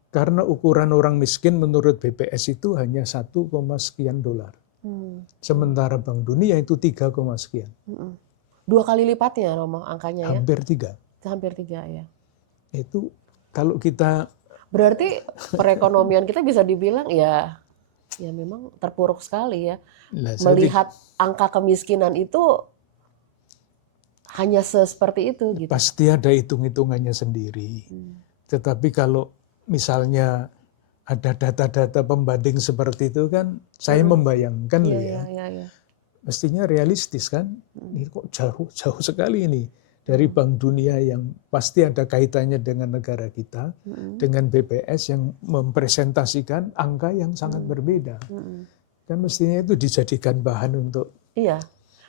Karena ukuran orang miskin menurut BPS itu hanya 1, sekian dolar. Sementara Bank Dunia itu 3, sekian. 2 kali lipatnya Romo angkanya ya? Hampir 3. Hampir 3 ya. Itu kalau kita... Berarti perekonomian kita bisa dibilang ya memang terpuruk sekali ya. Melihat angka kemiskinan itu hanya seperti itu gitu. Pasti ada hitung-hitungannya sendiri. Tetapi kalau misalnya ada data-data pembanding seperti itu kan, saya membayangkan loh ya. Mestinya realistis kan. Ini kok jauh sekali ini dari Bank Dunia yang pasti ada kaitannya dengan negara kita, dengan BPS yang mempresentasikan angka yang sangat berbeda. Kan mestinya itu dijadikan bahan untuk... Iya.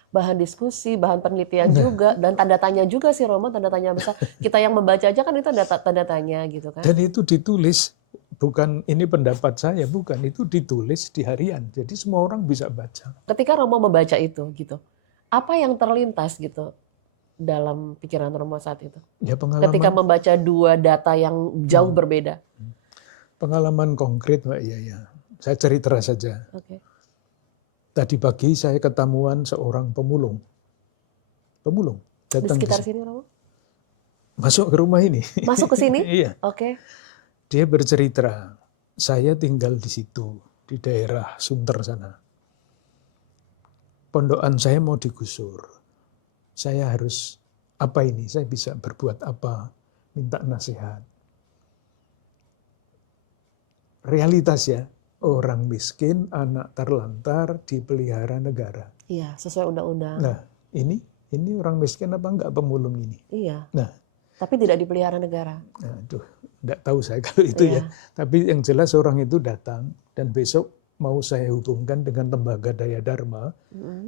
Bahan diskusi, bahan penelitian juga, dan tanda tanya juga sih Romo, tanda tanya besar. Kita yang membaca aja kan itu tanda tanya gitu kan. Dan itu ditulis, bukan ini pendapat saya, bukan, itu ditulis di harian. Jadi semua orang bisa baca. Ketika Romo membaca itu gitu, apa yang terlintas gitu dalam pikiran Romo saat itu? Ya, pengalaman, ketika membaca 2 data yang jauh berbeda. Pengalaman konkret Mbak, ya. Saya cerita saja. Okay. Tadi pagi saya ketemuan seorang pemulung. Pemulung datang di sekitar sini, Romo? Masuk ke rumah ini. Masuk ke sini? Iya. Oke. Dia bercerita, saya tinggal di situ, di daerah Sunter sana. Pondokan saya mau digusur. Saya harus apa ini? Saya bisa berbuat apa? Minta nasihat. Realitas ya. Orang miskin, anak terlantar, dipelihara negara. Iya, sesuai undang-undang. Nah, ini orang miskin apa enggak pemulung ini? Iya. Nah, tapi tidak dipelihara negara. Aduh, enggak tahu saya kalau itu ya. Tapi yang jelas orang itu datang dan besok mau saya hubungkan dengan Tembaga Daya Dharma.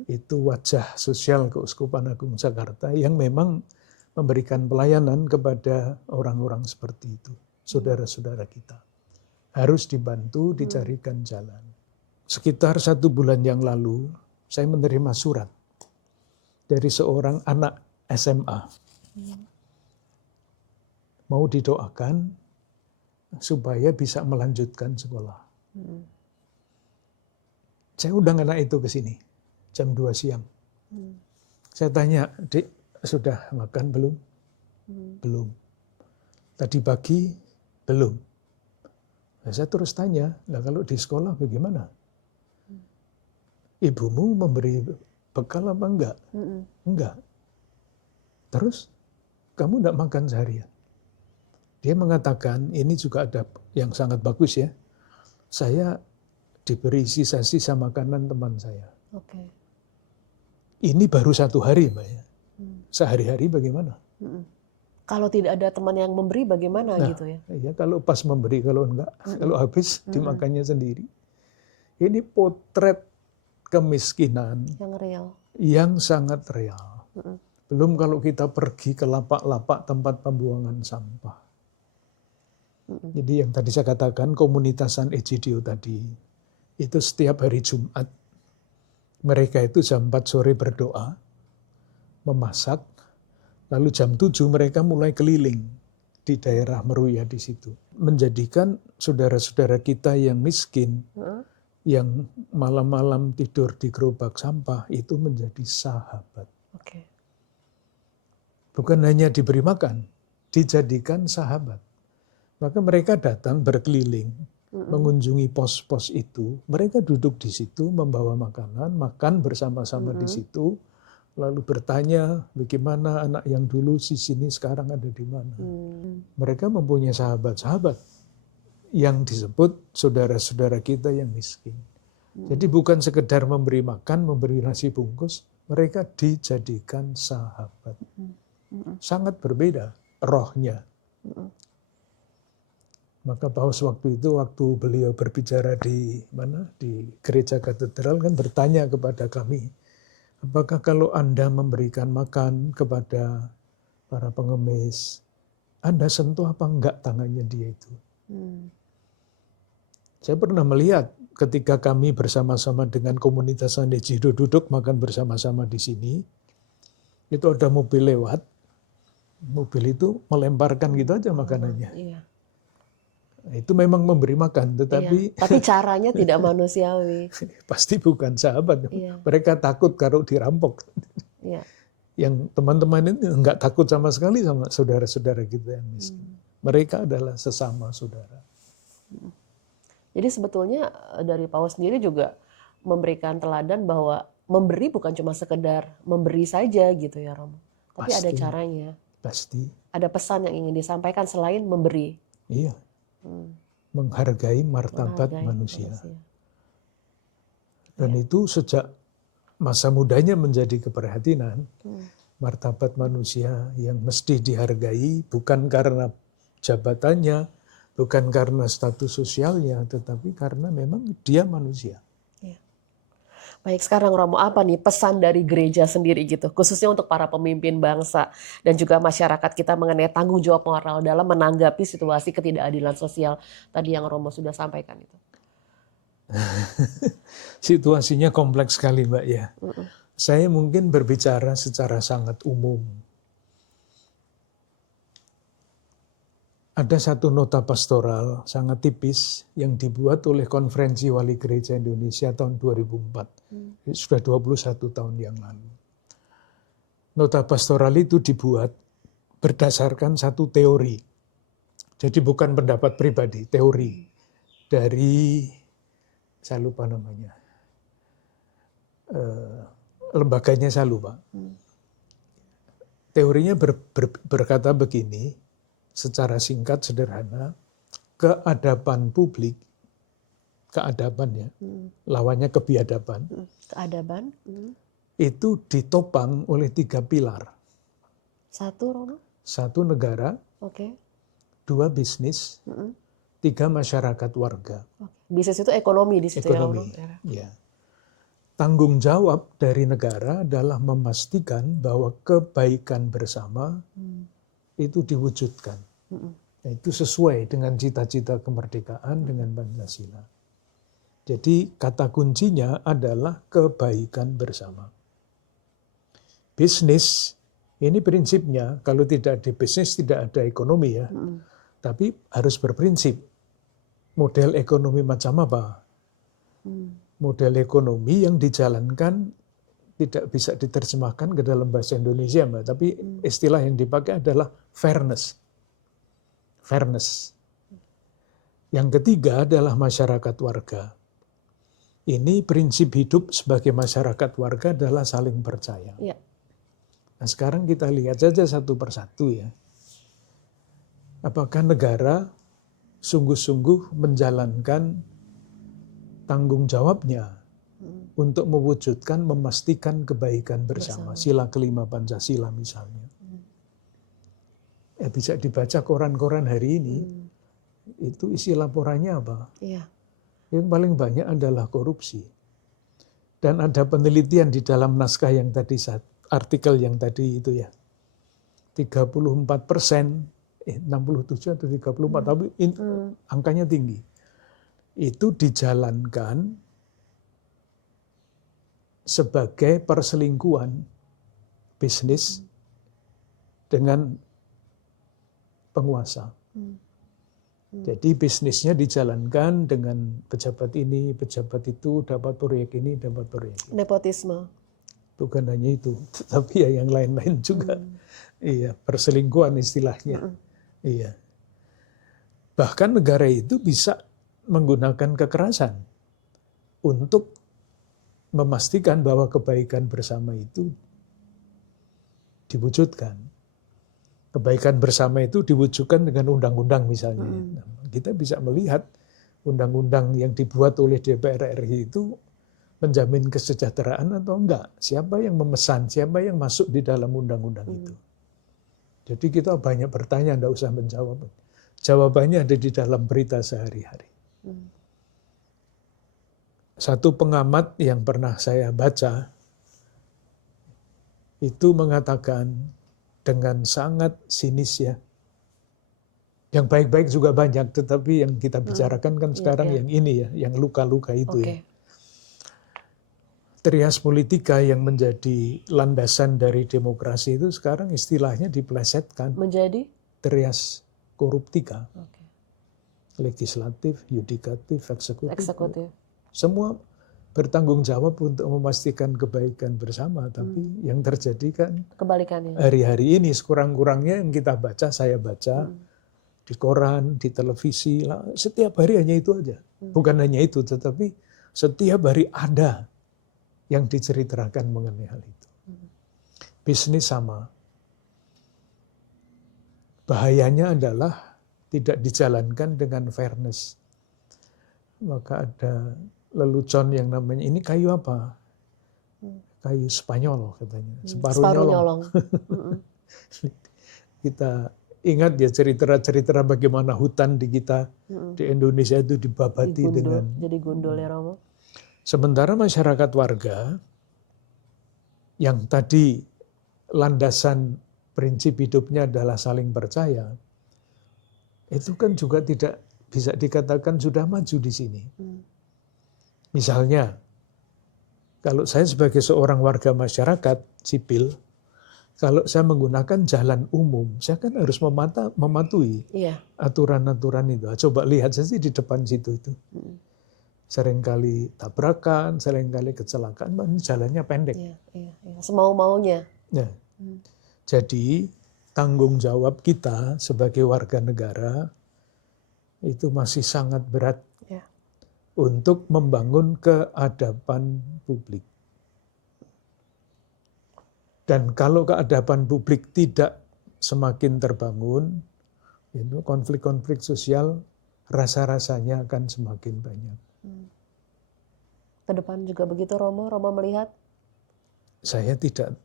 Itu wajah sosial Keuskupan Agung Jakarta yang memang memberikan pelayanan kepada orang-orang seperti itu, saudara-saudara kita. Harus dibantu, dicarikan jalan. Sekitar 1 bulan yang lalu, saya menerima surat dari seorang anak SMA. Mau didoakan supaya bisa melanjutkan sekolah. Saya undang anak itu ke sini, jam 2 siang. Saya tanya, Dik, sudah makan belum? Belum. Tadi pagi belum. Nah, saya terus tanya, nah kalau di sekolah bagaimana? Ibumu memberi bekal apa enggak? Enggak. Terus kamu enggak makan seharian? Dia mengatakan, ini juga ada yang sangat bagus ya. Saya diberi sisa-sisa makanan teman saya. Oke. Ini baru 1 hari, Mbak ya. Sehari-hari bagaimana? Kalau tidak ada teman yang memberi bagaimana Nah, gitu ya? ya kalau pas memberi, kalau enggak, kalau habis dimakannya sendiri. Ini potret kemiskinan Yang real. yang sangat real. Belum kalau kita pergi ke lapak-lapak tempat pembuangan sampah. Jadi yang tadi saya katakan, komunitasan EJDO tadi, itu setiap hari Jumat, mereka itu jam 4 sore berdoa, memasak, lalu jam 7 mereka mulai keliling di daerah Meruya di situ. Menjadikan saudara-saudara kita yang miskin, yang malam-malam tidur di gerobak sampah, itu menjadi sahabat. Oke. Bukan hanya diberi makan, dijadikan sahabat. Maka mereka datang berkeliling, mengunjungi pos-pos itu. Mereka duduk di situ, membawa makanan, makan bersama-sama di situ. Lalu bertanya, bagaimana anak yang dulu di sini sekarang ada di mana. Mereka mempunyai sahabat-sahabat yang disebut saudara-saudara kita yang miskin. Jadi bukan sekedar memberi makan, memberi nasi bungkus, mereka dijadikan sahabat. Sangat berbeda rohnya. Maka Paus waktu itu, waktu beliau berbicara di gereja katedral, kan bertanya kepada kami, apakah kalau Anda memberikan makan kepada para pengemis, Anda sentuh apa enggak tangannya dia itu? Saya pernah melihat ketika kami bersama-sama dengan komunitas EJDO duduk makan bersama-sama di sini, itu ada mobil lewat, mobil itu melemparkan gitu aja makanannya. Iya. Itu memang memberi makan, tetapi Tapi caranya tidak manusiawi. pasti bukan sahabat. Iya. Mereka takut kalau dirampok. Iya. Yang teman-teman ini enggak takut sama sekali sama saudara-saudara kita yang miskin. Mereka adalah sesama saudara. Jadi sebetulnya dari Paus sendiri juga memberikan teladan bahwa memberi bukan cuma sekedar memberi saja gitu ya, Romo. Tapi ada caranya. Pasti. Ada pesan yang ingin disampaikan selain memberi. Iya. Menghargai martabat manusia. Dan itu sejak masa mudanya menjadi keprihatinan. Martabat manusia yang mesti dihargai bukan karena jabatannya, bukan karena status sosialnya, tetapi karena memang dia manusia. Baik, sekarang Romo, apa nih pesan dari gereja sendiri gitu, khususnya untuk para pemimpin bangsa dan juga masyarakat kita mengenai tanggung jawab moral dalam menanggapi situasi ketidakadilan sosial tadi yang Romo sudah sampaikan itu? Situasinya kompleks sekali, Mbak ya. Saya mungkin berbicara secara sangat umum. Ada satu nota pastoral sangat tipis yang dibuat oleh Konferensi Wali Gereja Indonesia tahun 2004. Sudah 21 tahun yang lalu. Nota pastoral itu dibuat berdasarkan satu teori. Jadi bukan pendapat pribadi, teori. Dari, saya lupa namanya, lembaganya saya lupa. Teorinya berkata begini, secara singkat, sederhana, keadaban publik, keadaban ya, lawannya kebiadaban, keadaban, itu ditopang oleh 3 pilar. Satu, Romo? 1 negara, 2 bisnis, 3 masyarakat warga. Bisnis itu ekonomi di situ ekonomi, ya. Tanggung jawab dari negara adalah memastikan bahwa kebaikan bersama itu diwujudkan. Itu sesuai dengan cita-cita kemerdekaan dengan Pancasila. Jadi kata kuncinya adalah kebaikan bersama. Bisnis, ini prinsipnya, kalau tidak ada bisnis tidak ada ekonomi ya. Tapi harus berprinsip. Model ekonomi macam apa? Model ekonomi yang dijalankan tidak bisa diterjemahkan ke dalam bahasa Indonesia, Mbak. Tapi istilah yang dipakai adalah fairness. Fairness. Yang ketiga adalah masyarakat warga. Ini prinsip hidup sebagai masyarakat warga adalah saling percaya. Ya. Nah, sekarang kita lihat saja satu persatu ya. Apakah negara sungguh-sungguh menjalankan tanggung jawabnya untuk mewujudkan, memastikan kebaikan bersama. Sila kelima Pancasila misalnya. Bisa dibaca koran-koran hari ini, itu isi laporannya apa? Iya. Yang paling banyak adalah korupsi. Dan ada penelitian di dalam naskah yang tadi, artikel yang tadi itu ya. 34%, 67 atau 34, tapi angkanya tinggi. Itu dijalankan sebagai perselingkuhan bisnis dengan penguasa. Jadi bisnisnya dijalankan dengan pejabat ini, pejabat itu, dapat proyek ini, dapat proyek ini. Nepotisme. Bukan hanya itu, tapi ya yang lain-lain juga. Iya, perselingkuhan istilahnya. Iya. Bahkan negara itu bisa menggunakan kekerasan untuk memastikan bahwa kebaikan bersama itu diwujudkan. Kebaikan bersama itu diwujudkan dengan undang-undang misalnya. Nah, kita bisa melihat undang-undang yang dibuat oleh DPR RI itu menjamin kesejahteraan atau enggak. Siapa yang memesan, siapa yang masuk di dalam undang-undang itu. Jadi kita banyak bertanya, enggak usah menjawab. Jawabannya ada di dalam berita sehari-hari. Satu pengamat yang pernah saya baca, itu mengatakan dengan sangat sinis ya. Yang baik-baik juga banyak, tetapi yang kita bicarakan kan sekarang yang ini ya, yang luka-luka itu ya. Trias politika yang menjadi landasan dari demokrasi itu sekarang istilahnya diplesetkan. Menjadi? Trias koruptika. Legislatif, yudikatif, eksekutif. Semua bertanggung jawab untuk memastikan kebaikan bersama, tapi yang terjadi kan kebalikannya. Hari-hari ini sekurang-kurangnya yang kita baca, saya baca di koran, di televisi, setiap hari hanya itu aja. Bukan hanya itu, tetapi setiap hari ada yang diceritakan mengenai hal itu. Bisnis sama. Bahayanya adalah tidak dijalankan dengan fairness. Maka ada lelucon yang namanya, ini kayu apa? Kayu Spanyol katanya. Separuh nyolong. Kita ingat ya cerita-cerita bagaimana hutan di kita, di Indonesia itu dibabati dengan... Jadi gundul ya Romo. Sementara masyarakat warga yang tadi landasan prinsip hidupnya adalah saling percaya, itu kan juga tidak bisa dikatakan sudah maju di sini. Misalnya, kalau saya sebagai seorang warga masyarakat sipil, kalau saya menggunakan jalan umum, saya kan harus mematuhi aturan-aturan itu. Coba lihat saja di depan situ itu. Seringkali tabrakan, seringkali kecelakaan, jalannya pendek. Semau-maunya. Nah, jadi tanggung jawab kita sebagai warga negara itu masih sangat berat untuk membangun keadaban publik. Dan kalau keadaban publik tidak semakin terbangun, itu konflik-konflik sosial rasa-rasanya akan semakin banyak. Ke depan juga begitu Romo melihat? Saya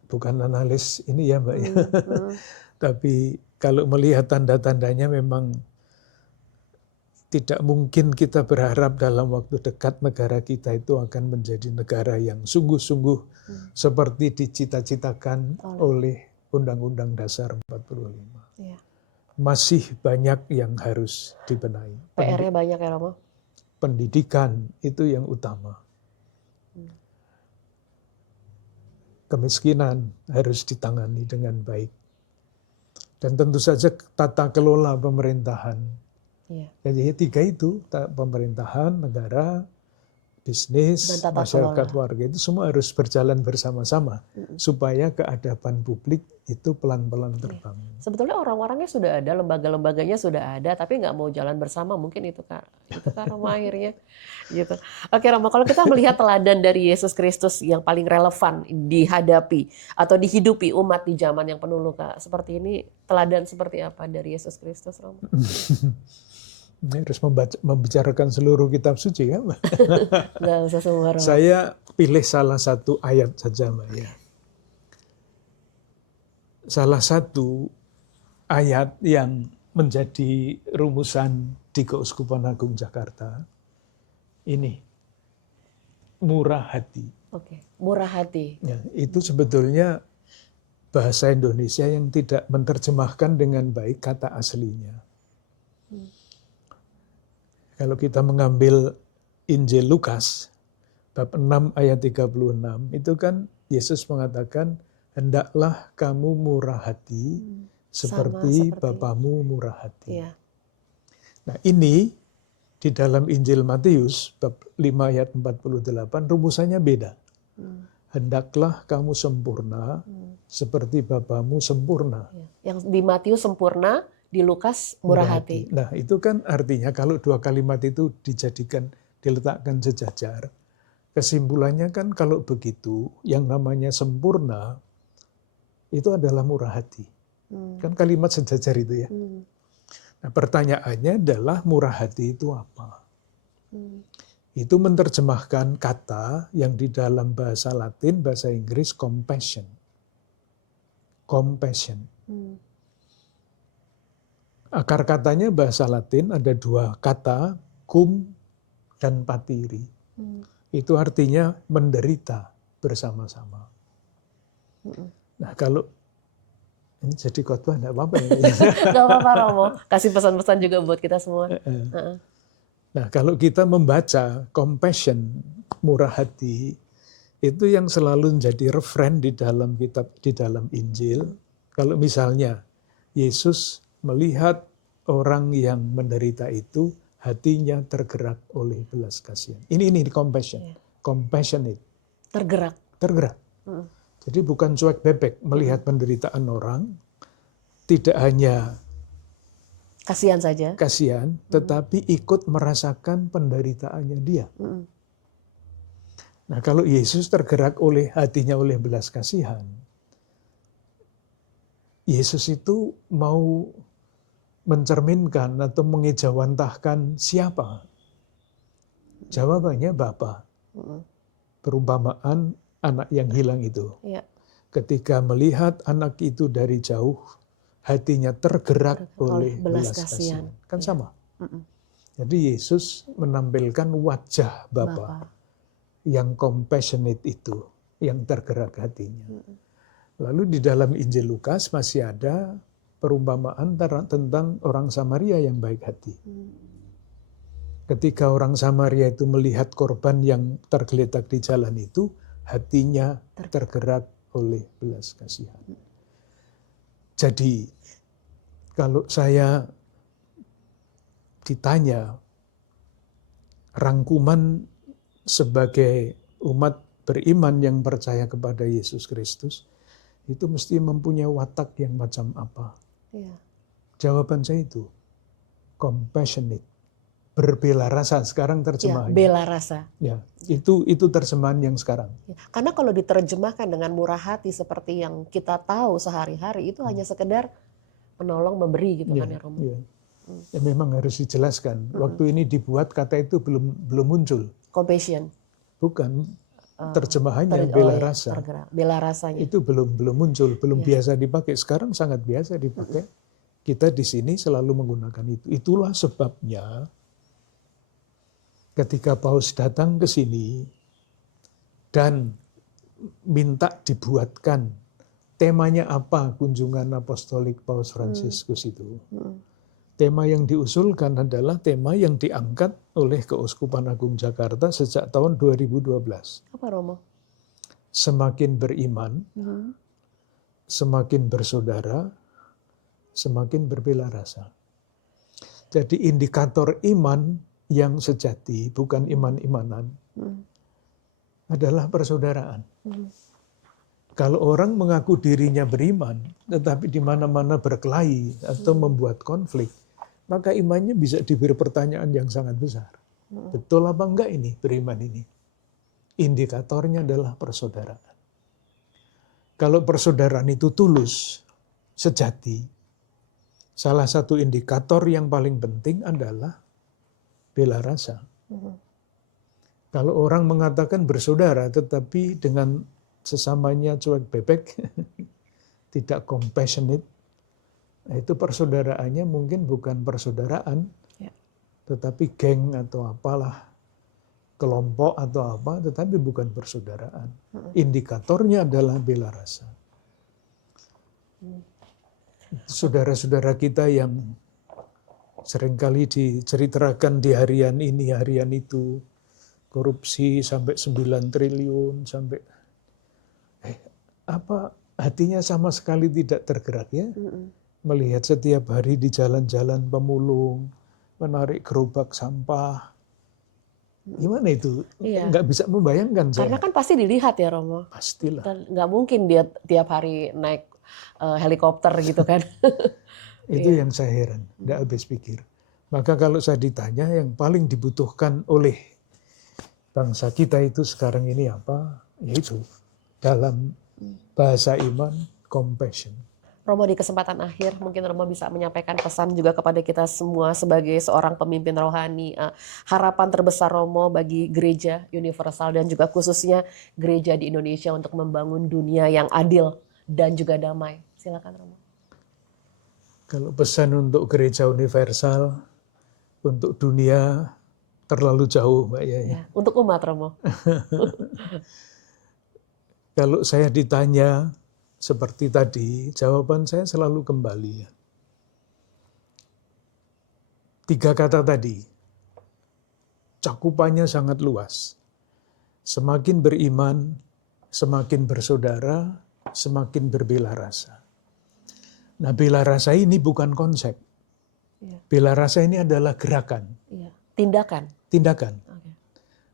bukan analis ini ya Mbak ya. Tapi kalau melihat tanda-tandanya memang tidak mungkin kita berharap dalam waktu dekat negara kita itu akan menjadi negara yang sungguh-sungguh seperti dicita-citakan oleh Undang-Undang Dasar 45. Masih banyak yang harus dibenahi. PR-nya banyak ya Romo? Pendidikan itu yang utama. Kemiskinan harus ditangani dengan baik. Dan tentu saja tata kelola pemerintahan. Jadi tiga itu, pemerintahan, negara, bisnis, Dan tata masyarakat kelola. warga itu semua harus berjalan bersama-sama supaya keadaban publik itu pelan-pelan terbangun. Sebetulnya orang-orangnya sudah ada, lembaga-lembaganya sudah ada, tapi nggak mau jalan bersama, mungkin itu Kak Romo akhirnya gitu. Oke Romo, kalau kita melihat teladan dari Yesus Kristus yang paling relevan dihadapi atau dihidupi umat di zaman yang penuh luka seperti ini, teladan seperti apa dari Yesus Kristus Romo? Ini harus membicarakan seluruh kitab suci kan? Nggak usah semua Romo. Saya pilih salah satu ayat saja Mbak ya. Salah satu ayat yang menjadi rumusan di Keuskupan Agung Jakarta ini, murah hati. Oke, murah hati. Ya, itu sebetulnya bahasa Indonesia yang tidak menerjemahkan dengan baik kata aslinya. Kalau kita mengambil Injil Lukas, bab 6 ayat 36, itu kan Yesus mengatakan, hendaklah kamu murah hati seperti Bapamu murah hati. Iya. Nah ini di dalam Injil Matius, bab 5 ayat 48, rumusannya beda. Hendaklah kamu sempurna seperti Bapamu sempurna. Yang di Matius sempurna, di Lukas murah hati. Nah itu kan artinya kalau dua kalimat itu diletakkan sejajar, kesimpulannya kan kalau begitu yang namanya sempurna itu adalah murah hati. Kan kalimat sejajar itu ya. Nah pertanyaannya adalah murah hati itu apa? Itu menerjemahkan kata yang di dalam bahasa Latin, bahasa Inggris compassion. Compassion. Akar katanya bahasa Latin ada dua kata, cum dan patiri. Itu artinya menderita bersama-sama. Nah kalau ini jadi khotbah enggak apa-apa ya. Enggak apa-apa Romo, kasih pesan-pesan juga buat kita semua. Nah kalau kita membaca compassion, murah hati, itu yang selalu menjadi referen di dalam kitab, di dalam Injil. Kalau misalnya Yesus melihat orang yang menderita itu, hatinya tergerak oleh belas kasihan. Ini compassion, compassionate. Tergerak. Jadi bukan cuek bebek melihat penderitaan orang, tidak hanya kasihan, tetapi ikut merasakan penderitaannya dia. Nah kalau Yesus tergerak oleh hatinya oleh belas kasihan, Yesus itu mau mencerminkan atau mengejawantahkan siapa? Jawabannya Bapa. Perumpamaan anak yang hilang itu. Ketika melihat anak itu dari jauh, hatinya tergerak oleh belas kasihan. Kan sama. Jadi Yesus menampilkan wajah Bapa yang compassionate itu, yang tergerak hatinya. Lalu di dalam Injil Lukas masih ada perumpamaan tentang orang Samaria yang baik hati. Ketika orang Samaria itu melihat korban yang tergeletak di jalan itu, hatinya tergerak oleh belas kasihan. Jadi kalau saya ditanya rangkuman sebagai umat beriman yang percaya kepada Yesus Kristus, itu mesti mempunyai watak yang macam apa? Jawaban saya itu compassionate, berbela rasa. Sekarang terjemahannya. Bela rasa. Ya, itu terjemahan yang sekarang. Karena kalau diterjemahkan dengan murah hati seperti yang kita tahu sehari-hari itu hanya sekedar menolong, memberi gitu kan ya Romo. Ya memang harus dijelaskan. Waktu ini dibuat kata itu belum muncul. Compassion. Bukan. Terjemahannya bela rasa. Bela rasanya. Itu belum muncul, belum biasa dipakai. Sekarang sangat biasa dipakai. Kita di sini selalu menggunakan itu. Itulah sebabnya ketika Paus datang ke sini dan minta dibuatkan temanya apa kunjungan apostolik Paus Fransiskus itu. Tema yang diusulkan adalah tema yang diangkat oleh Keuskupan Agung Jakarta sejak tahun 2012. Apa Romo? Semakin beriman, semakin bersaudara, semakin berbela rasa. Jadi indikator iman yang sejati, bukan iman-imanan, adalah persaudaraan. Kalau orang mengaku dirinya beriman, tetapi di mana-mana berkelahi atau membuat konflik, maka imannya bisa diberi pertanyaan yang sangat besar. Betul apa enggak ini beriman ini? Indikatornya adalah persaudaraan. Kalau persaudaraan itu tulus, sejati, salah satu indikator yang paling penting adalah bela rasa. Kalau orang mengatakan bersaudara tetapi dengan sesamanya cuek bebek, tidak compassionate, itu persaudaraannya mungkin bukan persaudaraan, tetapi geng atau apalah, kelompok atau apa, tetapi bukan persaudaraan. Indikatornya adalah bela rasa. Saudara-saudara kita yang seringkali diceritakan di harian ini, harian itu, korupsi sampai 9 triliun, sampai apa hatinya sama sekali tidak tergerak ya. Melihat setiap hari di jalan-jalan pemulung, menarik gerobak sampah. Gimana itu? Iya. Nggak bisa membayangkan saya. Karena kan pasti dilihat ya Romo. Pastilah. Nggak mungkin dia tiap hari naik helikopter gitu kan. Itu yang saya heran, nggak habis pikir. Maka kalau saya ditanya yang paling dibutuhkan oleh bangsa kita itu sekarang ini apa? Yaitu dalam bahasa iman, compassion. Romo, di kesempatan akhir mungkin Romo bisa menyampaikan pesan juga kepada kita semua sebagai seorang pemimpin rohani. Harapan terbesar Romo bagi gereja universal dan juga khususnya gereja di Indonesia untuk membangun dunia yang adil dan juga damai. Silakan Romo. Kalau pesan untuk gereja universal, untuk dunia terlalu jauh Mbak Yaya. Ya, untuk umat Romo. Kalau saya ditanya seperti tadi, jawaban saya selalu kembali. 3 kata tadi, cakupannya sangat luas. Semakin beriman, semakin bersaudara, semakin berbela rasa. Nah, bela rasa ini bukan konsep. Bela rasa ini adalah gerakan. Tindakan. Tindakan.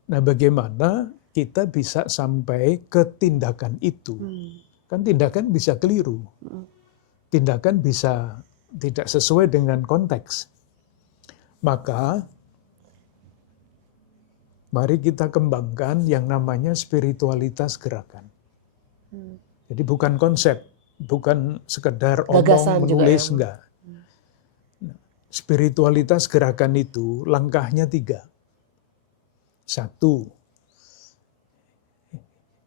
Nah, bagaimana kita bisa sampai ke tindakan itu? Kan tindakan bisa keliru. Tindakan bisa tidak sesuai dengan konteks. Maka, mari kita kembangkan yang namanya spiritualitas gerakan. Jadi bukan konsep, bukan sekedar Gagasan omong, menulis, juga, enggak. Spiritualitas gerakan itu langkahnya 3. 1,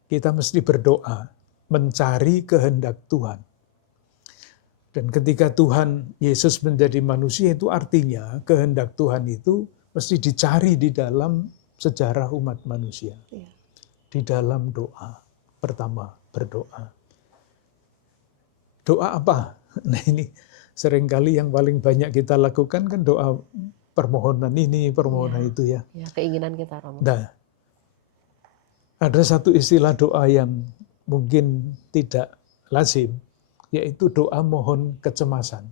kita mesti berdoa, mencari kehendak Tuhan. Dan ketika Tuhan Yesus menjadi manusia, itu artinya kehendak Tuhan itu mesti dicari di dalam sejarah umat manusia. Di dalam doa. Pertama, berdoa. Doa apa? Nah ini seringkali yang paling banyak kita lakukan kan doa permohonan ini, permohonan itu ya. Keinginan kita Romo. Nah, ada satu istilah doa yang mungkin tidak lazim, yaitu doa mohon kecemasan.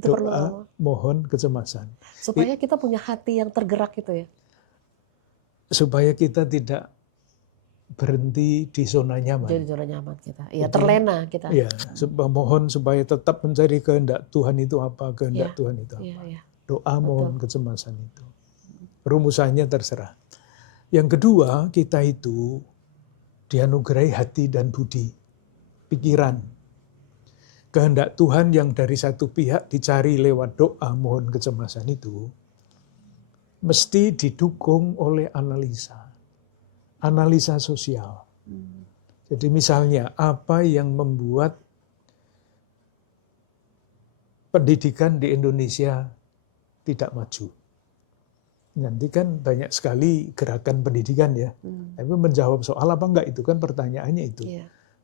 Doa mohon kecemasan. Supaya kita punya hati yang tergerak gitu ya. Supaya kita tidak berhenti di zona nyaman. Jadi zona nyaman kita. Iya, terlena kita. Iya, mohon supaya tetap mencari kehendak Tuhan itu apa, kehendak Tuhan itu apa. Doa mohon kecemasan itu. Rumusannya terserah. Yang kedua, kita itu dianugerahi hati dan budi, pikiran. Kehendak Tuhan yang dari satu pihak dicari lewat doa mohon kecemasan itu, mesti didukung oleh analisa sosial. Jadi misalnya, apa yang membuat pendidikan di Indonesia tidak maju? Nanti kan banyak sekali gerakan pendidikan ya. Tapi menjawab soal apa enggak itu kan pertanyaannya itu.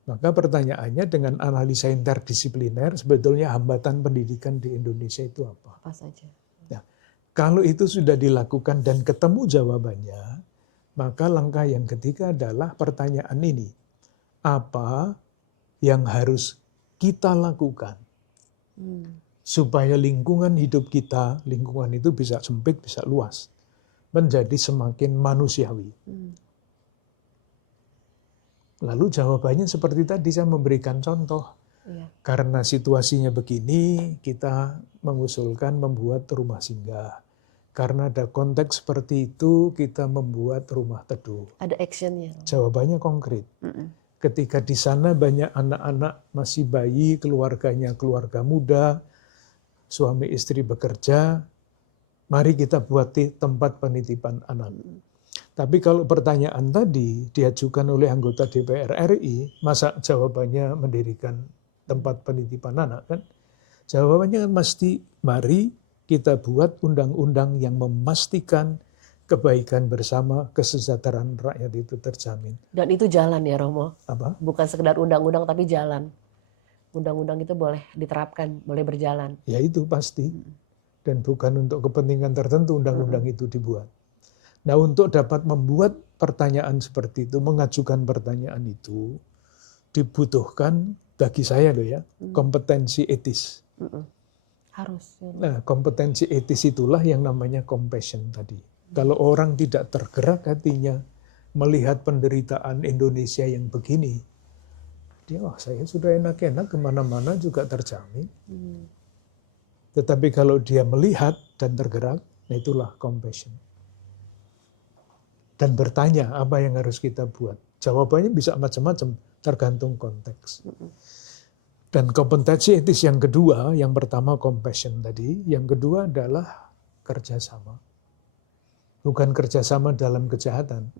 Maka pertanyaannya dengan analisa interdisipliner sebetulnya hambatan pendidikan di Indonesia itu apa? Apa saja. Nah, kalau itu sudah dilakukan dan ketemu jawabannya, maka langkah yang ketiga adalah pertanyaan ini. Apa yang harus kita lakukan supaya lingkungan hidup kita, lingkungan itu bisa sempit, bisa luas. menjadi semakin manusiawi. Lalu jawabannya seperti tadi saya memberikan contoh. Karena situasinya begini, kita mengusulkan membuat rumah singgah. Karena ada konteks seperti itu, kita membuat rumah teduh. Ada actionnya. Jawabannya konkret. Ketika di sana banyak anak-anak masih bayi, keluarganya keluarga muda, suami istri bekerja, mari kita buat tempat penitipan anak. Tapi kalau pertanyaan tadi diajukan oleh anggota DPR RI, masa jawabannya mendirikan tempat penitipan anak kan? Jawabannya kan mesti mari kita buat undang-undang yang memastikan kebaikan bersama, kesejahteraan rakyat itu terjamin. Dan itu jalan ya Romo? Apa? Bukan sekedar undang-undang tapi jalan. Undang-undang itu boleh diterapkan, boleh berjalan. Ya itu pasti. Dan bukan untuk kepentingan tertentu undang-undang itu dibuat. Nah untuk dapat membuat pertanyaan seperti itu, mengajukan pertanyaan itu, dibutuhkan bagi saya loh ya, kompetensi etis. Harus. Ya. Nah kompetensi etis itulah yang namanya compassion tadi. Kalau orang tidak tergerak hatinya melihat penderitaan Indonesia yang begini, dia saya sudah enak-enak kemana-mana juga terjamin. Tetapi kalau dia melihat dan tergerak, nah itulah compassion. Dan bertanya apa yang harus kita buat. Jawabannya bisa macam-macam, tergantung konteks. Dan kompetensi etis yang kedua, yang pertama compassion tadi, yang kedua adalah kerjasama. Bukan kerjasama dalam kejahatan,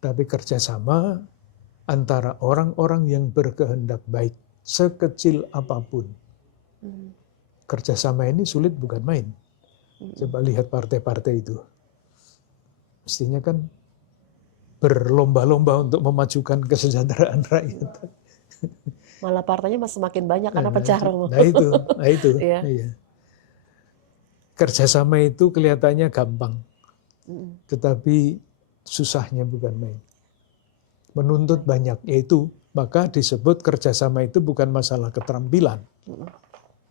tapi kerjasama antara orang-orang yang berkehendak baik, sekecil apapun. Kerjasama ini sulit bukan main. Coba lihat partai-partai itu. Mestinya kan berlomba-lomba untuk memajukan kesejahteraan rakyat. Malah partainya semakin banyak karena pecah Romo. Nah itu. Iya. Iya. Kerjasama itu kelihatannya gampang, tetapi susahnya bukan main. Menuntut banyak, yaitu maka disebut kerjasama itu bukan masalah keterampilan,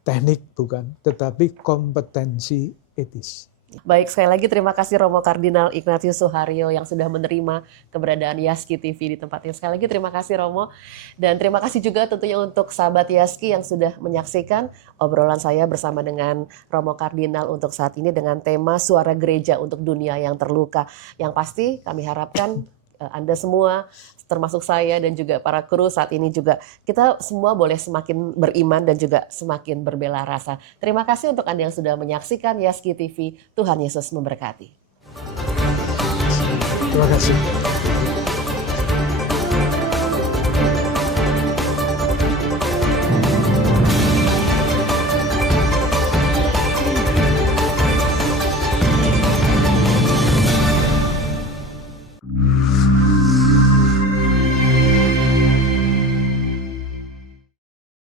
teknik bukan, tetapi kompetensi etis. Baik, sekali lagi terima kasih Romo Kardinal Ignatius Suharyo yang sudah menerima keberadaan Yaski TV di tempat ini. Sekali lagi terima kasih Romo. Dan terima kasih juga tentunya untuk sahabat Yaski yang sudah menyaksikan obrolan saya bersama dengan Romo Kardinal untuk saat ini dengan tema Suara Gereja untuk Dunia yang Terluka. Yang pasti kami harapkan Anda semua, termasuk saya dan juga para kru saat ini juga, kita semua boleh semakin beriman dan juga semakin berbela rasa. Terima kasih untuk Anda yang sudah menyaksikan Yaski TV. Tuhan Yesus memberkati. Terima kasih.